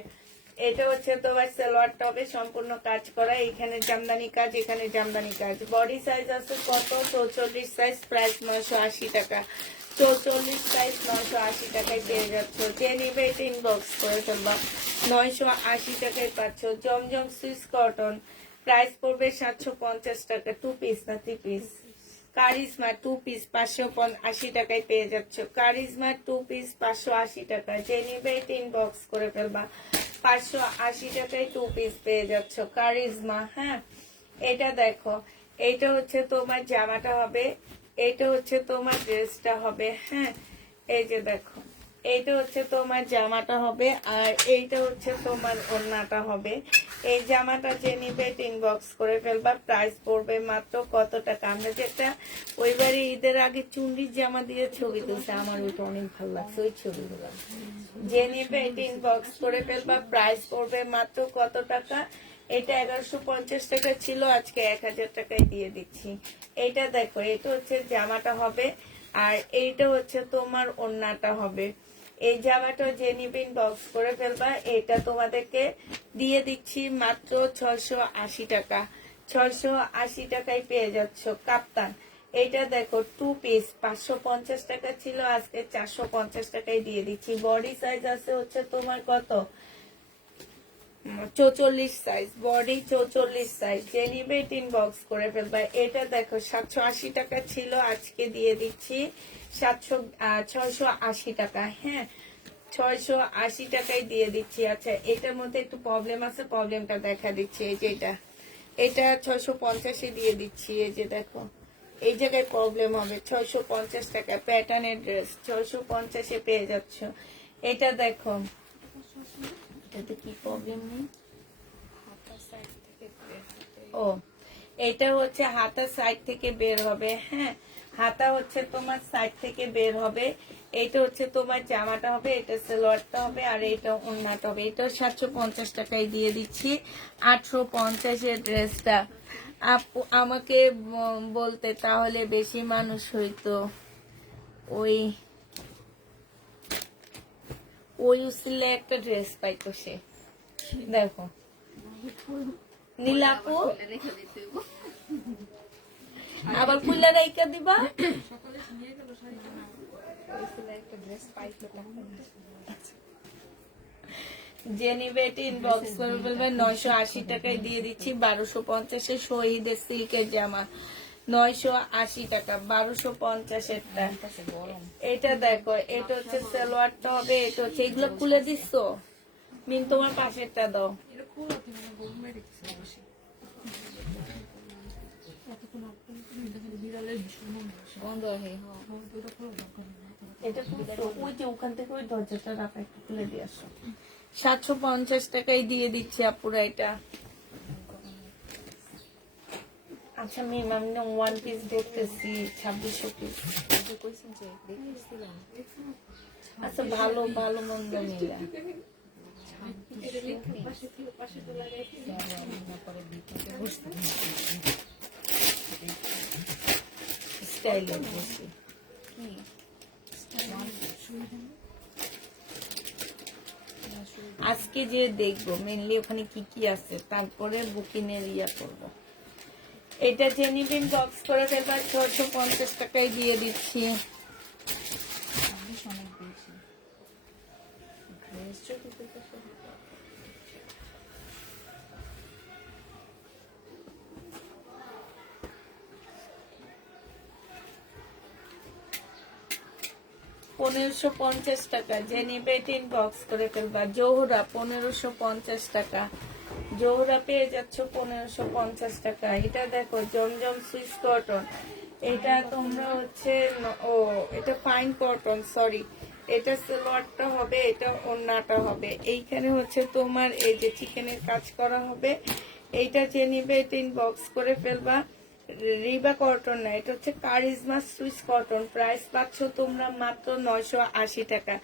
এটা হচ্ছে তোমার সালোয়ার টপে সম্পূর্ণ কাজ করা, এখানে জামদানি কাজ, এখানে জামদানি কাজ। বডি সাইজ আছে কত? 44 সাইজ, প্রাইস 980 টাকা। 44 সাইজ 980 টাকায় পেয়ে যাচ্ছ। যে নেবে এটা ইনবক্স করে ফেলবা, 980 টাকায় পাচ্ছ। জমজম সুইস কটন, প্রাইস পড়বে 750 টাকা। 2 পিস না 3 পিস? কারিজমা 2 পিস 580 টাকায় পেয়ে যাচ্ছ। কারিজমা 2 পিস 580 টাকা। যে নিবে এটা ইনবক্স করে ফেলবা, 580 টাকায় 2 পিস পেয়ে যাচ্ছ কারিজমা। হ্যাঁ, এটা দেখো, এইটা হচ্ছে তোমার জামাটা হবে, এইটা হচ্ছে তোমার ড্রেসটা হবে। হ্যাঁ, এই যে দেখো, এইটা হচ্ছে তোমার জামাটা হবে, আর এইটা হচ্ছে তোমার ওড়নাটা হবে। এই জামাটা যে নিবে ইনবক্স করে ফেলবা, প্রাইস পড়বে মাত্র কত টাকা? আমরা যেটা ওইবারে ঈদের আগে চুন্ডির জামা দিয়ে ছবি তুলছে, আমার ওইটা অনেক ভালো লাগছে, ওই ছবিগুলো। যে নিবে ইনবক্স করে ফেলবা, প্রাইস পড়বে মাত্র কত টাকা? এটা 1150 টাকা ছিল, আজকে 1000 টাকায় দিয়ে দিচ্ছি। এটা দেখো, এটা হচ্ছে জামাটা হবে, আর এইটা হচ্ছে তোমার ওড়নাটা হবে। এই জামাটা যে নিবেন বক্স করে ফেলবা, এটা তোমাদেরকে দিয়ে দিচ্ছি মাত্র 680 টাকা। 680 টাকায় পেয়ে যাচ্ছ কাপ্তান। এটা দেখো 2 পিস 550 টাকা ছিল, আজকে 450 টাকায় দিয়ে দিচ্ছি। বডি সাইজ আছে হচ্ছে তোমার কত? 44 সাইজ, বডি 44 সাইজ। যে নিবে ইনবক্স করে ফেলবা। এটা দেখো 780 টাকা ছিল, আজকে দিয়ে দিচ্ছি 680 টাকা। হ্যাঁ, 680 টাকায় দিয়ে দিচ্ছি। আচ্ছা, এটার মধ্যে একটু প্রবলেম আছে, প্রবলেমটা দেখা দিচ্ছি। এই যে এটা 650-এ দিয়ে দিচ্ছি। এই যে দেখো, এই জায়গায় প্রবলেম হবে। 650 টাকা প্যাটার্নের ড্রেস 650-এ পেয়ে যাচ্ছ। এটা দেখো, এটাতে কি প্রবলেম নেই। ও, এটা হচ্ছে হাতা সাইড থেকে বের হবে। হ্যাঁ, হাতা হচ্ছে তোমার সাইড থেকে বের হবে। এটা হচ্ছে তোমার জামাটা হবে, এটা সালোয়ারটা হবে, আর এটা ওড়নাটা হবে। এটা 750 টাকায় দিয়ে দিচ্ছি। 850-এর ড্রেসটা আপু আমাকে বলতে, তাহলে বেশি মানুষ হইতো। ওই উসিলে একটা ড্রেস পাইতো সে। দেখো নীলাপু, আবার খুললে রাইকা দিবা। যে নিবে ইনবক্স করে ফেলবে, 980 টাকায় দিয়ে দিচ্ছি। 1250-এ শহীদের সিল্কের জামা 980 টাকা, 1250-এরটা। এটা দেখো, এটা হচ্ছে সালোয়ারটা হবে, এটা হচ্ছে, এগুলো খুলে দিচ্ছ মিন, তোমার পাশেরটা দাও। এটা ওই যে ওখান থেকে ওই দরজাটা রাখা, একটু খুলে দিয়ে আসো। 750 টাকায় দিয়ে দিচ্ছি আপুরা এটা। আচ্ছা মিম, আমি না 1 পিস দেখতেছি 2600 পিস। আচ্ছা, ভালো ভালো মন্দ মিলা স্টাইলের বেশি। আজকে যে দেখবো মেনলি ওখানে কি কি আছে, তারপরে বুকিং এর ইয়া করবো। এটা যে নিবেন বক্স করে ফেলবার, 650 টাকায় দিয়ে দিচ্ছি। 1550 টাকা। যে নিবে বক্স করে ফেলবা। জোহরা 1550 টাকা, জোহরা পেয়ে যাচ্ছ 1550 টাকা। এটা দেখো জমজম সুইস কটন এটা তোমরা হচ্ছে ও এটা ফাইন কটন, সরি, এটা সালোয়ারটা হবে, এটা ওড়নাটা হবে। এইখানে হচ্ছে তোমার এই যে চিকেনের কাজ করা হবে। এইটা যে নিবে এটা ইনবক্স করে ফেলবা। রিবা কটন না, এটা হচ্ছে কারিজমা সুইস কটন। প্রাইস পাচ্ছ তোমরা মাত্র 980 টাকা।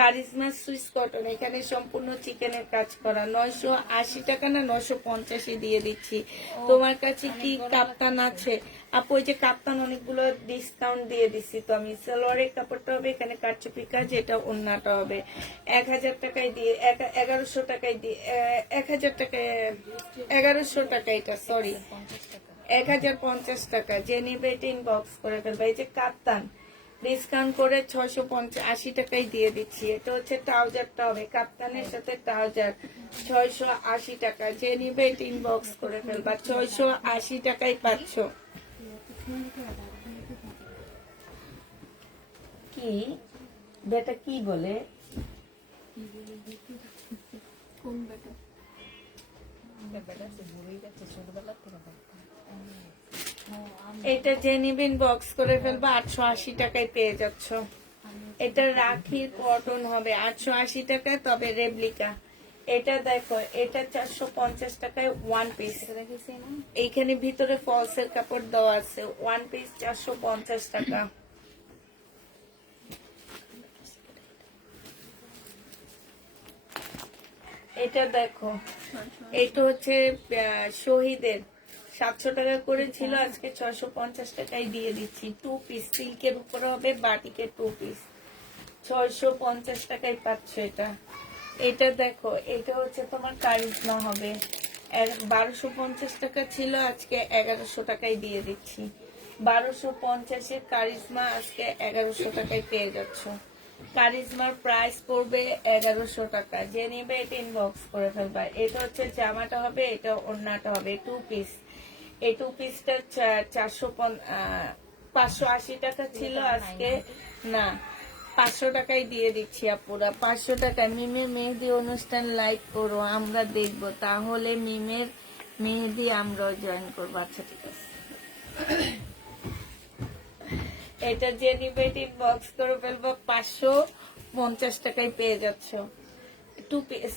কারিজমা সুইস কটন, এখানে সম্পূর্ণ চিকেনের কাজ করা। 980 টাকা না 950 দিয়ে দিচ্ছি। তোমার কাছে কি কাপ্তান আছে আপু? ওই যে কাপ্তান অনেকগুলো ডিসকাউন্ট দিয়ে দিচ্ছি তো আমি। সালোয়ারের কাপড়টা হবে এখানে কারচুপি কাজ, এটা ওড়নাটা হবে 1000 টাকায় দিয়ে 1100 টাকায় দিয়ে 1000 টাকায় 1100 টাকা, এটা সরি 1050 টাকা। যে নিবে এটা ইনবক্স করে ফেলবে। এই যে কাপ্তান ডিসকাউন্ট করে 680 টাকায় দিয়ে দিচ্ছি। এটা হচ্ছে ট্রাউজারটা হবে কাপ্তানের সাথে ট্রাউজার 680 টাকা। যে নিবে এটা ইনবক্স করে ফেলবা। 680 টাকায় পাচ্ছ। কি বেটা কি বলে? কোন বেটা? এটা যে নিবেন বক্স করে ফেলবা 880 টাকায় পেয়ে যাচ্ছ। এটা রাখির কটন হবে 880 টাকায়, তবে রেপ্লিকা। এটা দেখো এটা 450 টাকায় ওয়ান পিস। দেখেছি না এইখানে ভিতরে ফলসের কাপড় দেওয়া আছে। ওয়ান পিস 450 টাকা। এটা দেখো, এটা হচ্ছে শহীদের 700 টাকা করে ছিল, আজকে 650 টাকায় দিয়ে দিচ্ছি। 2 পিস সিল্কের উপরে হবে, বাটিকের 2 পিস 650 টাকায় পাচ্ছ এটা। এটা দেখো, এটা হচ্ছে তোমার কারিজমা হবে 1250 টাকা ছিল, আজকে 1100 টাকায় দিয়ে দিচ্ছি। 1250-এর কারিজমা আজকে 1100 টাকায় পেয়ে যাচ্ছ। কারিজমার প্রাইস পড়বে 1100 টাকা। যে নিবে এটা ইনবক্স করে ফেলবা। এটা হচ্ছে জামাটা হবে, এটা ওড়নাটা হবে 2 পিস। এই 2 পিসটা 580 টাকা ছিল, আজকে না 500 টাকায় দিয়ে দিচ্ছি আপুরা। 500 টাকায় মিমের মেহেদি অনুষ্ঠান লাইক করো, আমরা দেখব, তাহলে মিমের মেহেদি আমরাও জয়েন করবো। আচ্ছা ঠিক আছে। এটা যে নিবে এটা ইনবক্স করে ফেলবো। 550 টাকায় পেয়ে যাচ্ছ।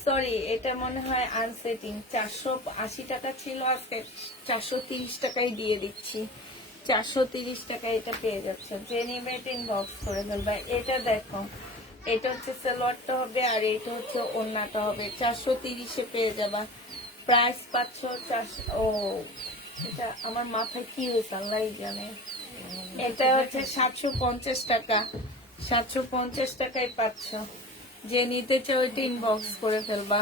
সরি, এটা মনে হয় আনসেটিং। 480 টাকা ছিল, আজকে 430 টাকায় দিয়ে দিচ্ছি। 430 টাকায় এটা পেয়ে যাচ্ছ। যে নিবে এটা ইনবক্স করে ফেলবা। এটা দেখো, এটা হচ্ছে সালোয়ারটা হবে, আর এটা হচ্ছে ওড়নাটা হবে। 430-এ পেয়ে যাবা। প্রাইস পাচ্ছ 400। ও এটা আমার মাথায় কি হয়েছে আল্লাহ জানে। এটা হচ্ছে 750 টাকা। 750 টাকায় পাচ্ছ। যে নিতে চাও ওইটা ইনবক্স করে ফেলবা।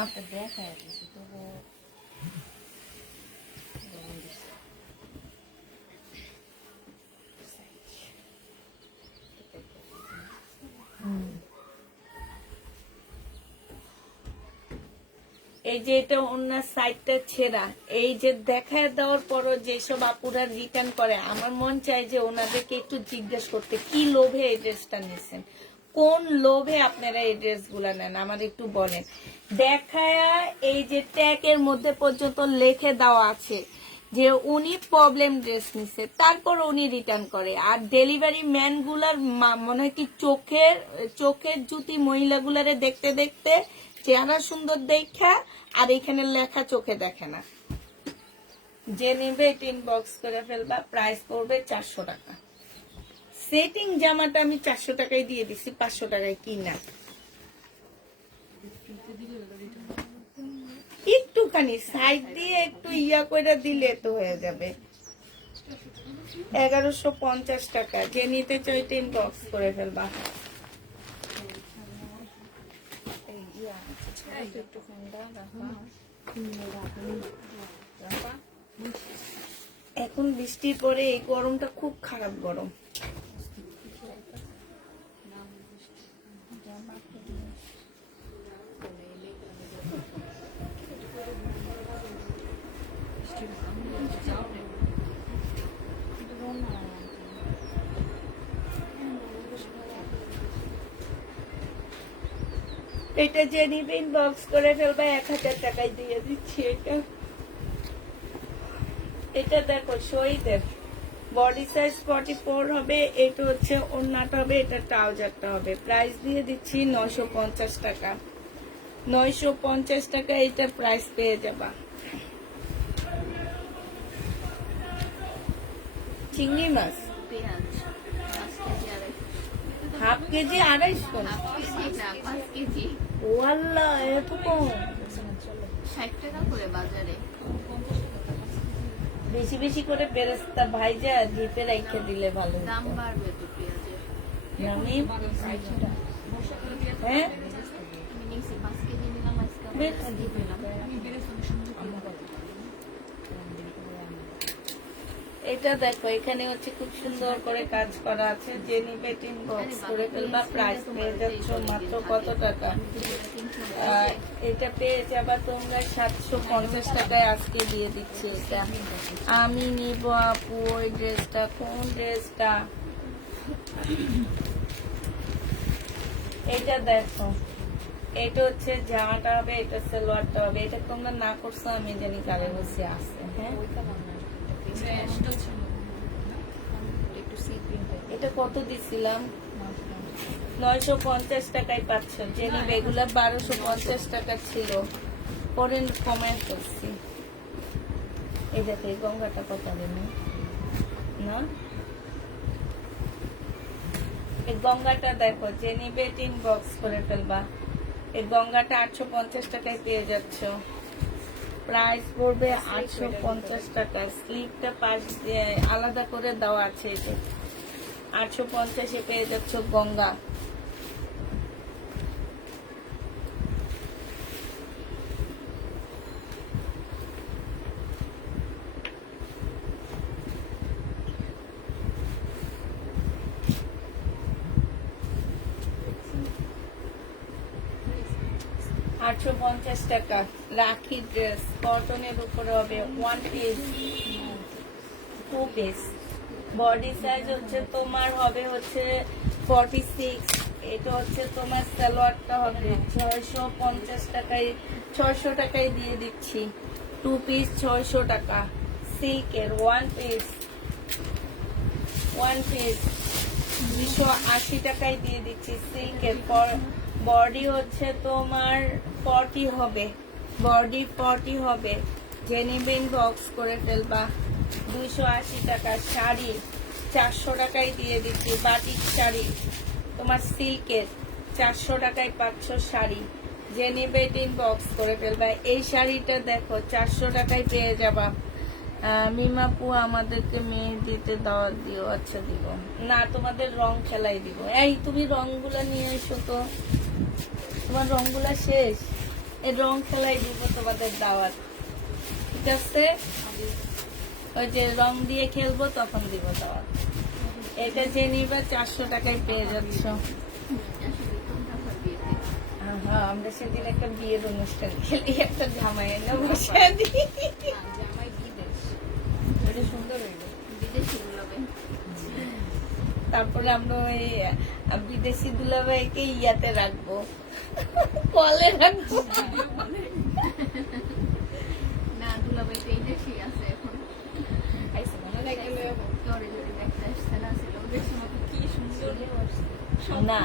এই যে এটা অন্য সাইডটা ছেঁড়া, এই যে দেখায় দেওয়ার পরও যেসব আপুরা রিটার্ন করে, আমার মন চায় যে ওনাদেরকে একটু জিজ্ঞেস করতে কি লোভে এই ড্রেসটা নিছেন, কোন লোভে আপনারা এই ড্রেস গুলা নেন, আমার একটু বলেন। দেখায় এই যে ট্যাগের মধ্যে পর্যন্ত লিখে দেওয়া আছে যে উনি প্রবলেম ড্রেস নিছে, তারপর উনি রিটার্ন করে। আর ডেলিভারি ম্যান গুলার মনে হয় কি চোখের জুতি মহিলাগুলারে দেখতে দেখতে চেহারা সুন্দর দেখা, আর এখানে লেখা চোখে দেখে না। যে নিবে এটা ইনবক্স করে ফেলবা। প্রাইস পড়বে 400 টাকা। সেটিং জামাটা আমি 400 টাকায় দিয়ে দিচ্ছি, 500 টাকায় কিনা। একটুখানি সাইড দিয়ে একটু ইয়া করে দিলে তো হয়ে যাবে। 1150 টাকা। যে নিতে চাই এটা ইনবক্স করে ফেলবা। এখন বৃষ্টির পরে এই গরমটা খুব খারাপ গরম। এটা যে নিবে ইনবক্স করে ফেলবা। 1000 টাকায় দিয়ে দিচ্ছি এটা। এটা দেখো শহীদের বডি সাইজ 44 হবে। এটা হচ্ছে ওড়নাটা হবে, এটা ট্রাউজারটা হবে। প্রাইস দিয়ে দিচ্ছি 950 টাকা। 950 টাকা এটা প্রাইস পেয়ে যাবা। চিংড়ি মাছ পেঁয়াজ 5 কেজি 250 হাফ কেজি 250। না 5 কেজি ও আল্লাহ, এত কম! 60 টাকা করে বাজারে। বেশি বেশি করে বেরেস্তা ভাইজা ডিপে রাইখে দিলে ভালো হতো। দাম বাড়বে তো পেঁয়াজের। আমি হ্যাঁ আমি নিয়েছি 5 কেজি নিলাম আজকে আবার বেশ। দিয়ে দিলাম। এটা দেখো, এখানে হচ্ছে খুব সুন্দর করে কাজ করা আছে। যে নিবে টিন বক্স করে ফেলবা। প্রাইস পেয়ে যাচ্ছ মাত্র কত টাকা? এটা পেয়ে যাবা তোমরা 750 টাকায়। আজকে দিয়ে দিচ্ছি এটা। আমি নিব আপু ওই ড্রেসটা। কোন ড্রেসটা? এটা দেখো, এটা হচ্ছে জামাটা হবে, এটা সালোয়ারটা হবে। এটা তোমরা না করছো আমি জানি, কালে বসে আছে। হ্যাঁ, একটু সি প্রিন্ট এটা কত দিছিলাম? 950 টাকায় পাচ্ছ। যে নিবে এগুলা 1250 টাকা ছিল, পরে কমে করছি। এই দেখো, এই গঙ্গাটা কত দিন না, এই গঙ্গাটা দেখো। যে নিবে টিন বক্স করে ফেলবা। এই গঙ্গাটা 850 টাকায় পেয়ে যাচ্ছ। প্রাইস পড়বে 850 টাকা। স্লিপটা পাশ দিয়ে আলাদা করে দেওয়া আছে। এটা 850-এ পেয়ে যাচ্ছ গঙ্গা। $850 টাকা। রাখি ড্রেস কটনের উপরে হবে, 1 পিস 2 পিস। বডি সাইজ হচ্ছে তোমার হবে হচ্ছে 46। এটা হচ্ছে তোমার সালোয়ারটা হবে 650 টাকায়। 600 টাকায় দিয়ে দিচ্ছি। 2 পিস 600 টাকা। সিল্কের 1 পিস 280 টাকায় দিয়ে দিচ্ছি। সিল্কের বডি হচ্ছে তোমার 40 হবে। বডি 40 হবে। জেনিবিন বক্স করে ফেলবা। 280 টাকা। শাড়ি 400 টাকায় দিয়ে দিচ্ছি। বাটিক শাড়ি তোমার সিল্কের 400 টাকায় পাচ্ছ শাড়ি। জেনিবেটিন বক্স করে ফেলবা। এই শাড়িটা দেখো 400 টাকায় পেয়ে যাবা। মিমাপু আমাদেরকে মেহেদিতে দাওয়াত দিও। আচ্ছা দিব না, তোমাদের রং খেলাই দিব। এই তুমি রংগুলা নিয়ে এসো তো, তোমার রংগুলা শেষ। এই রং খেলাই দিব তোমাদের দাওয়াত, ঠিক আছে? ওই যে রং দিয়ে খেলবো তখন দিব দাওয়াত। এটা যে নিবা 400 টাকায় পেয়ে যাচ্ছ। হ্যাঁ, আমরা সেদিন একটা বিয়ের অনুষ্ঠান খেলি, একটা জামাই এনে বসে দিই। জামাই বিদেশ এটা সুন্দর হইল বিদেশি গুলোবে। তারপরে আমরা ওই বিদেশি দুলাভাইকে ইয়াতে রাখবো, কলে রাখবো। না দুলাভাই তো এই দেশি আছে এখন। আইসা মনে লাগলে তোরে যদি দেখতে আসছে না ছিল ওদের সময় তো কি সুন্দর না,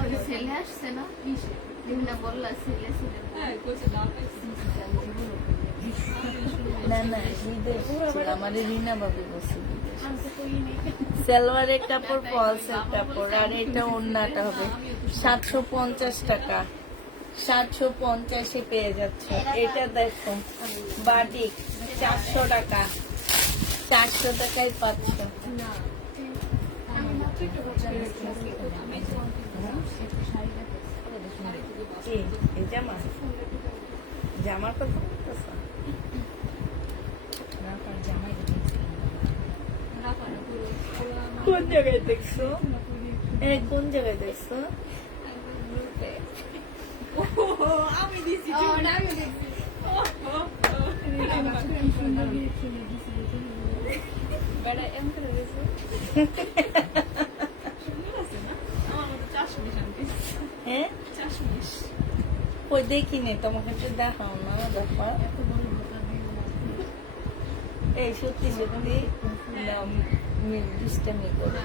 ওদের ছেলে আসছে না বিভিন্ন বললা ছেলে ছেলে না না, বিদেশ আমার রিনা ভাবি বসে। সালোয়ারের কাপড়, ফলসের কাপড়, আর এটা ওড়নাটা হবে 750 টাকা। 750-এ পেয়ে যাচ্ছে। এটা দেখো বাটিক 400 টাকা। 400 টাকায় পাচ্ছ। কি এই জামা? জামার কথা বলতেছ? জামাই কোন জায়গায় দেখছো? কোন জায়গায় দেখছো? আমি দিছি বেড়া এম করে গেছে হ্যাঁ, ওই দেখিনি, তোমাকে একটু দেখাও না ব্যাপার। এই সত্যি সত্যি দুষ্টামি করে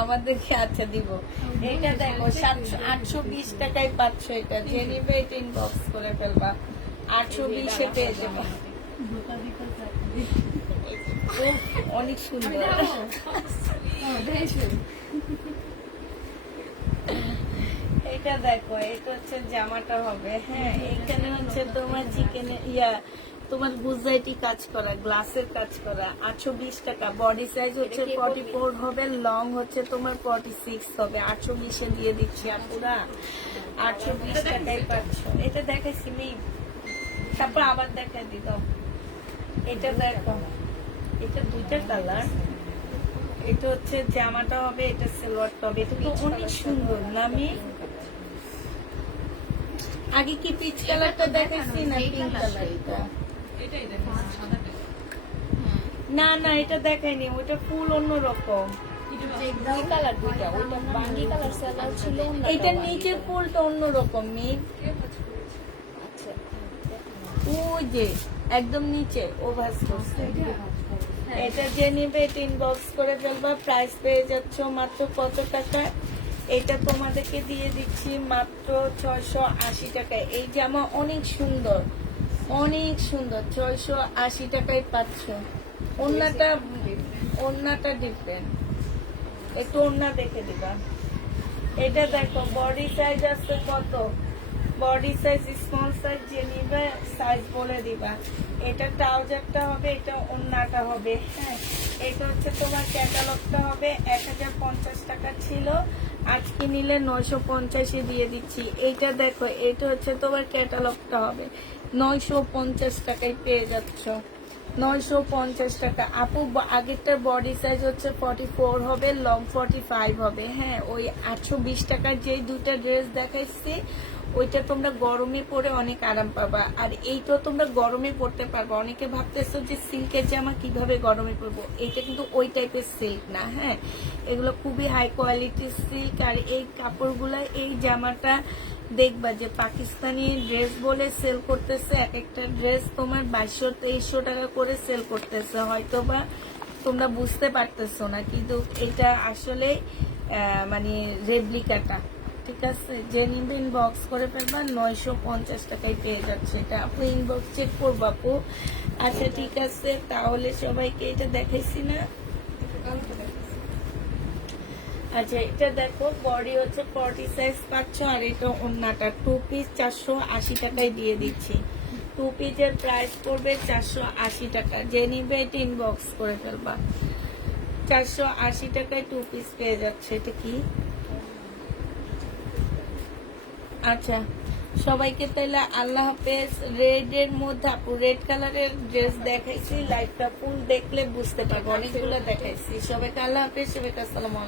আমাদেরকে আচ্ছা দিব। এটা দেখো 820 টাকায় পাচ্ছ, এটা যে নিবে এটা ইনবক্স করে ফেলবা, 820 পেয়ে যাবে। অনেক সুন্দর। এটা দেখো, এটা হচ্ছে জামাটা হবে। হ্যাঁ, এখানে হচ্ছে তোমার চিকেন তোমার গুজরাটি কাজ করা, গ্লাসের কাজ করা, 820 টাকা। বডি সাইজ হচ্ছে 44 হবে, লং হচ্ছে তোমার 46 হবে। 820 দিয়ে দিচ্ছি আপুরা, 820 টাকায় পাচ্ছ। এটা দেখাইছি নি, তারপর আবার দেখাই দিত। এটা দেখো, এটা দুইটা কালার। এটা হচ্ছে জামাটা হবে, এটা সালোয়ারটা হবে। এটা তো অনেক সুন্দর না? আমি আগে কি পিচ কালারটা দেখাইছি না পিঙ্ক কালারটা? না না, এটা দেখাইনি, ওটা ফুল অন্যরকম। দুই কালার, দুইটা, ওইটা বাঙ্গি কালার সালোয়ার ছিল, এটার নিচের ফুলটা অন্যরকম। আচ্ছা ওই যে একদম নিচে ও ভাঁজ করছে। এটা যে নিবে এটা ইনবক্স করে ফেলবা। প্রাইস পেয়ে যাচ্ছ মাত্র কত টাকা? এটা তোমাদেরকে দিয়ে দিচ্ছি মাত্র 680 টাকায়। এই জামা অনেক সুন্দর, অনেক সুন্দর। 680 টাকায় পাচ্ছ। ওন্নাটা ডিফারেন্ট, একটু ওন্না দেখে দিবা। এটা দেখো, বডি সাইজ আছে কত? বডি সাইজ স্মল সাইজ যে নিবে সাইজ বলে দিবা। এটা ট্রাউজারটা হবে, এটা ওন্নাটা হবে। হ্যাঁ, এটা হচ্ছে তোমার ক্যাটালগটা হবে। 1050 টাকা ছিল, আজকে নিলে 950 দিয়ে দিচ্ছি। এইটা দেখো, এটা হচ্ছে তোমার ক্যাটালগটা হবে, 950 টাকায় পেয়ে যাচ্ছ। 950 টাকা। আপু আগেরটার বডি সাইজ হচ্ছে 44 হবে, লং 45 হবে। হ্যাঁ, ওই 820 টাকার যে দুটা ড্রেস দেখাইছি ওইটা তোমরা গরমে পরে অনেক আরাম পাবা। আর এইটা তোমরা গরমে পরতে পারবে। অনেকে ভাবতেছো যে সিল্কের জামা কিভাবে গরমে পরবো, এইটা কিন্তু ওই টাইপের সিল্ক না। হ্যাঁ, এগুলো খুবই হাই কোয়ালিটির সিল্ক। আর এই কাপড়গুলা, এই জামাটা দেখবা যে পাকিস্তানি ড্রেস বলে সেল করতেছে, এক একটা ড্রেস তোমার 2200-2300 টাকা করে সেল করতেছে। হয়তো বা তোমরা বুঝতে পারতেছো না, কিন্তু এটা আসলে মানে রেপ্লিকাটা। ঠিক আছে, যে নিবে ইনবক্স করে ফেলবা, 950 টাকায় পেয়ে যাচ্ছে। এটা আপনি ইনবক্স চেক করবো আপু। আচ্ছা ঠিক আছে, তাহলে সবাইকে এটা দেখাইছি না? আচ্ছা, এটা দেখো, বডি হচ্ছে 40 সাইজ পাচ্ছ। আর এটা ওন্নাটা 2 পিস 480 টাকায় দিয়ে দিচ্ছি। 2 পিসের প্রাইস পড়বে 480 টাকা। যে নিবে এটা ইনবক্স করে ফেলবা। 480 টাকায় 2 পিস পেয়ে যাচ্ছে। এটা কি? আচ্ছা, সবাইকে তাহলে আল্লাহ হাফেজ। রেড এর মধ্যে আপু রেড কালারের ড্রেস দেখাইছি, লাইটটা ফুল দেখলে বুঝতে পারবো, অনেকগুলো দেখাইছি। সবাইকে আল্লাহ হাফেজ, সবাইকে আসসালামু আলাইকুম।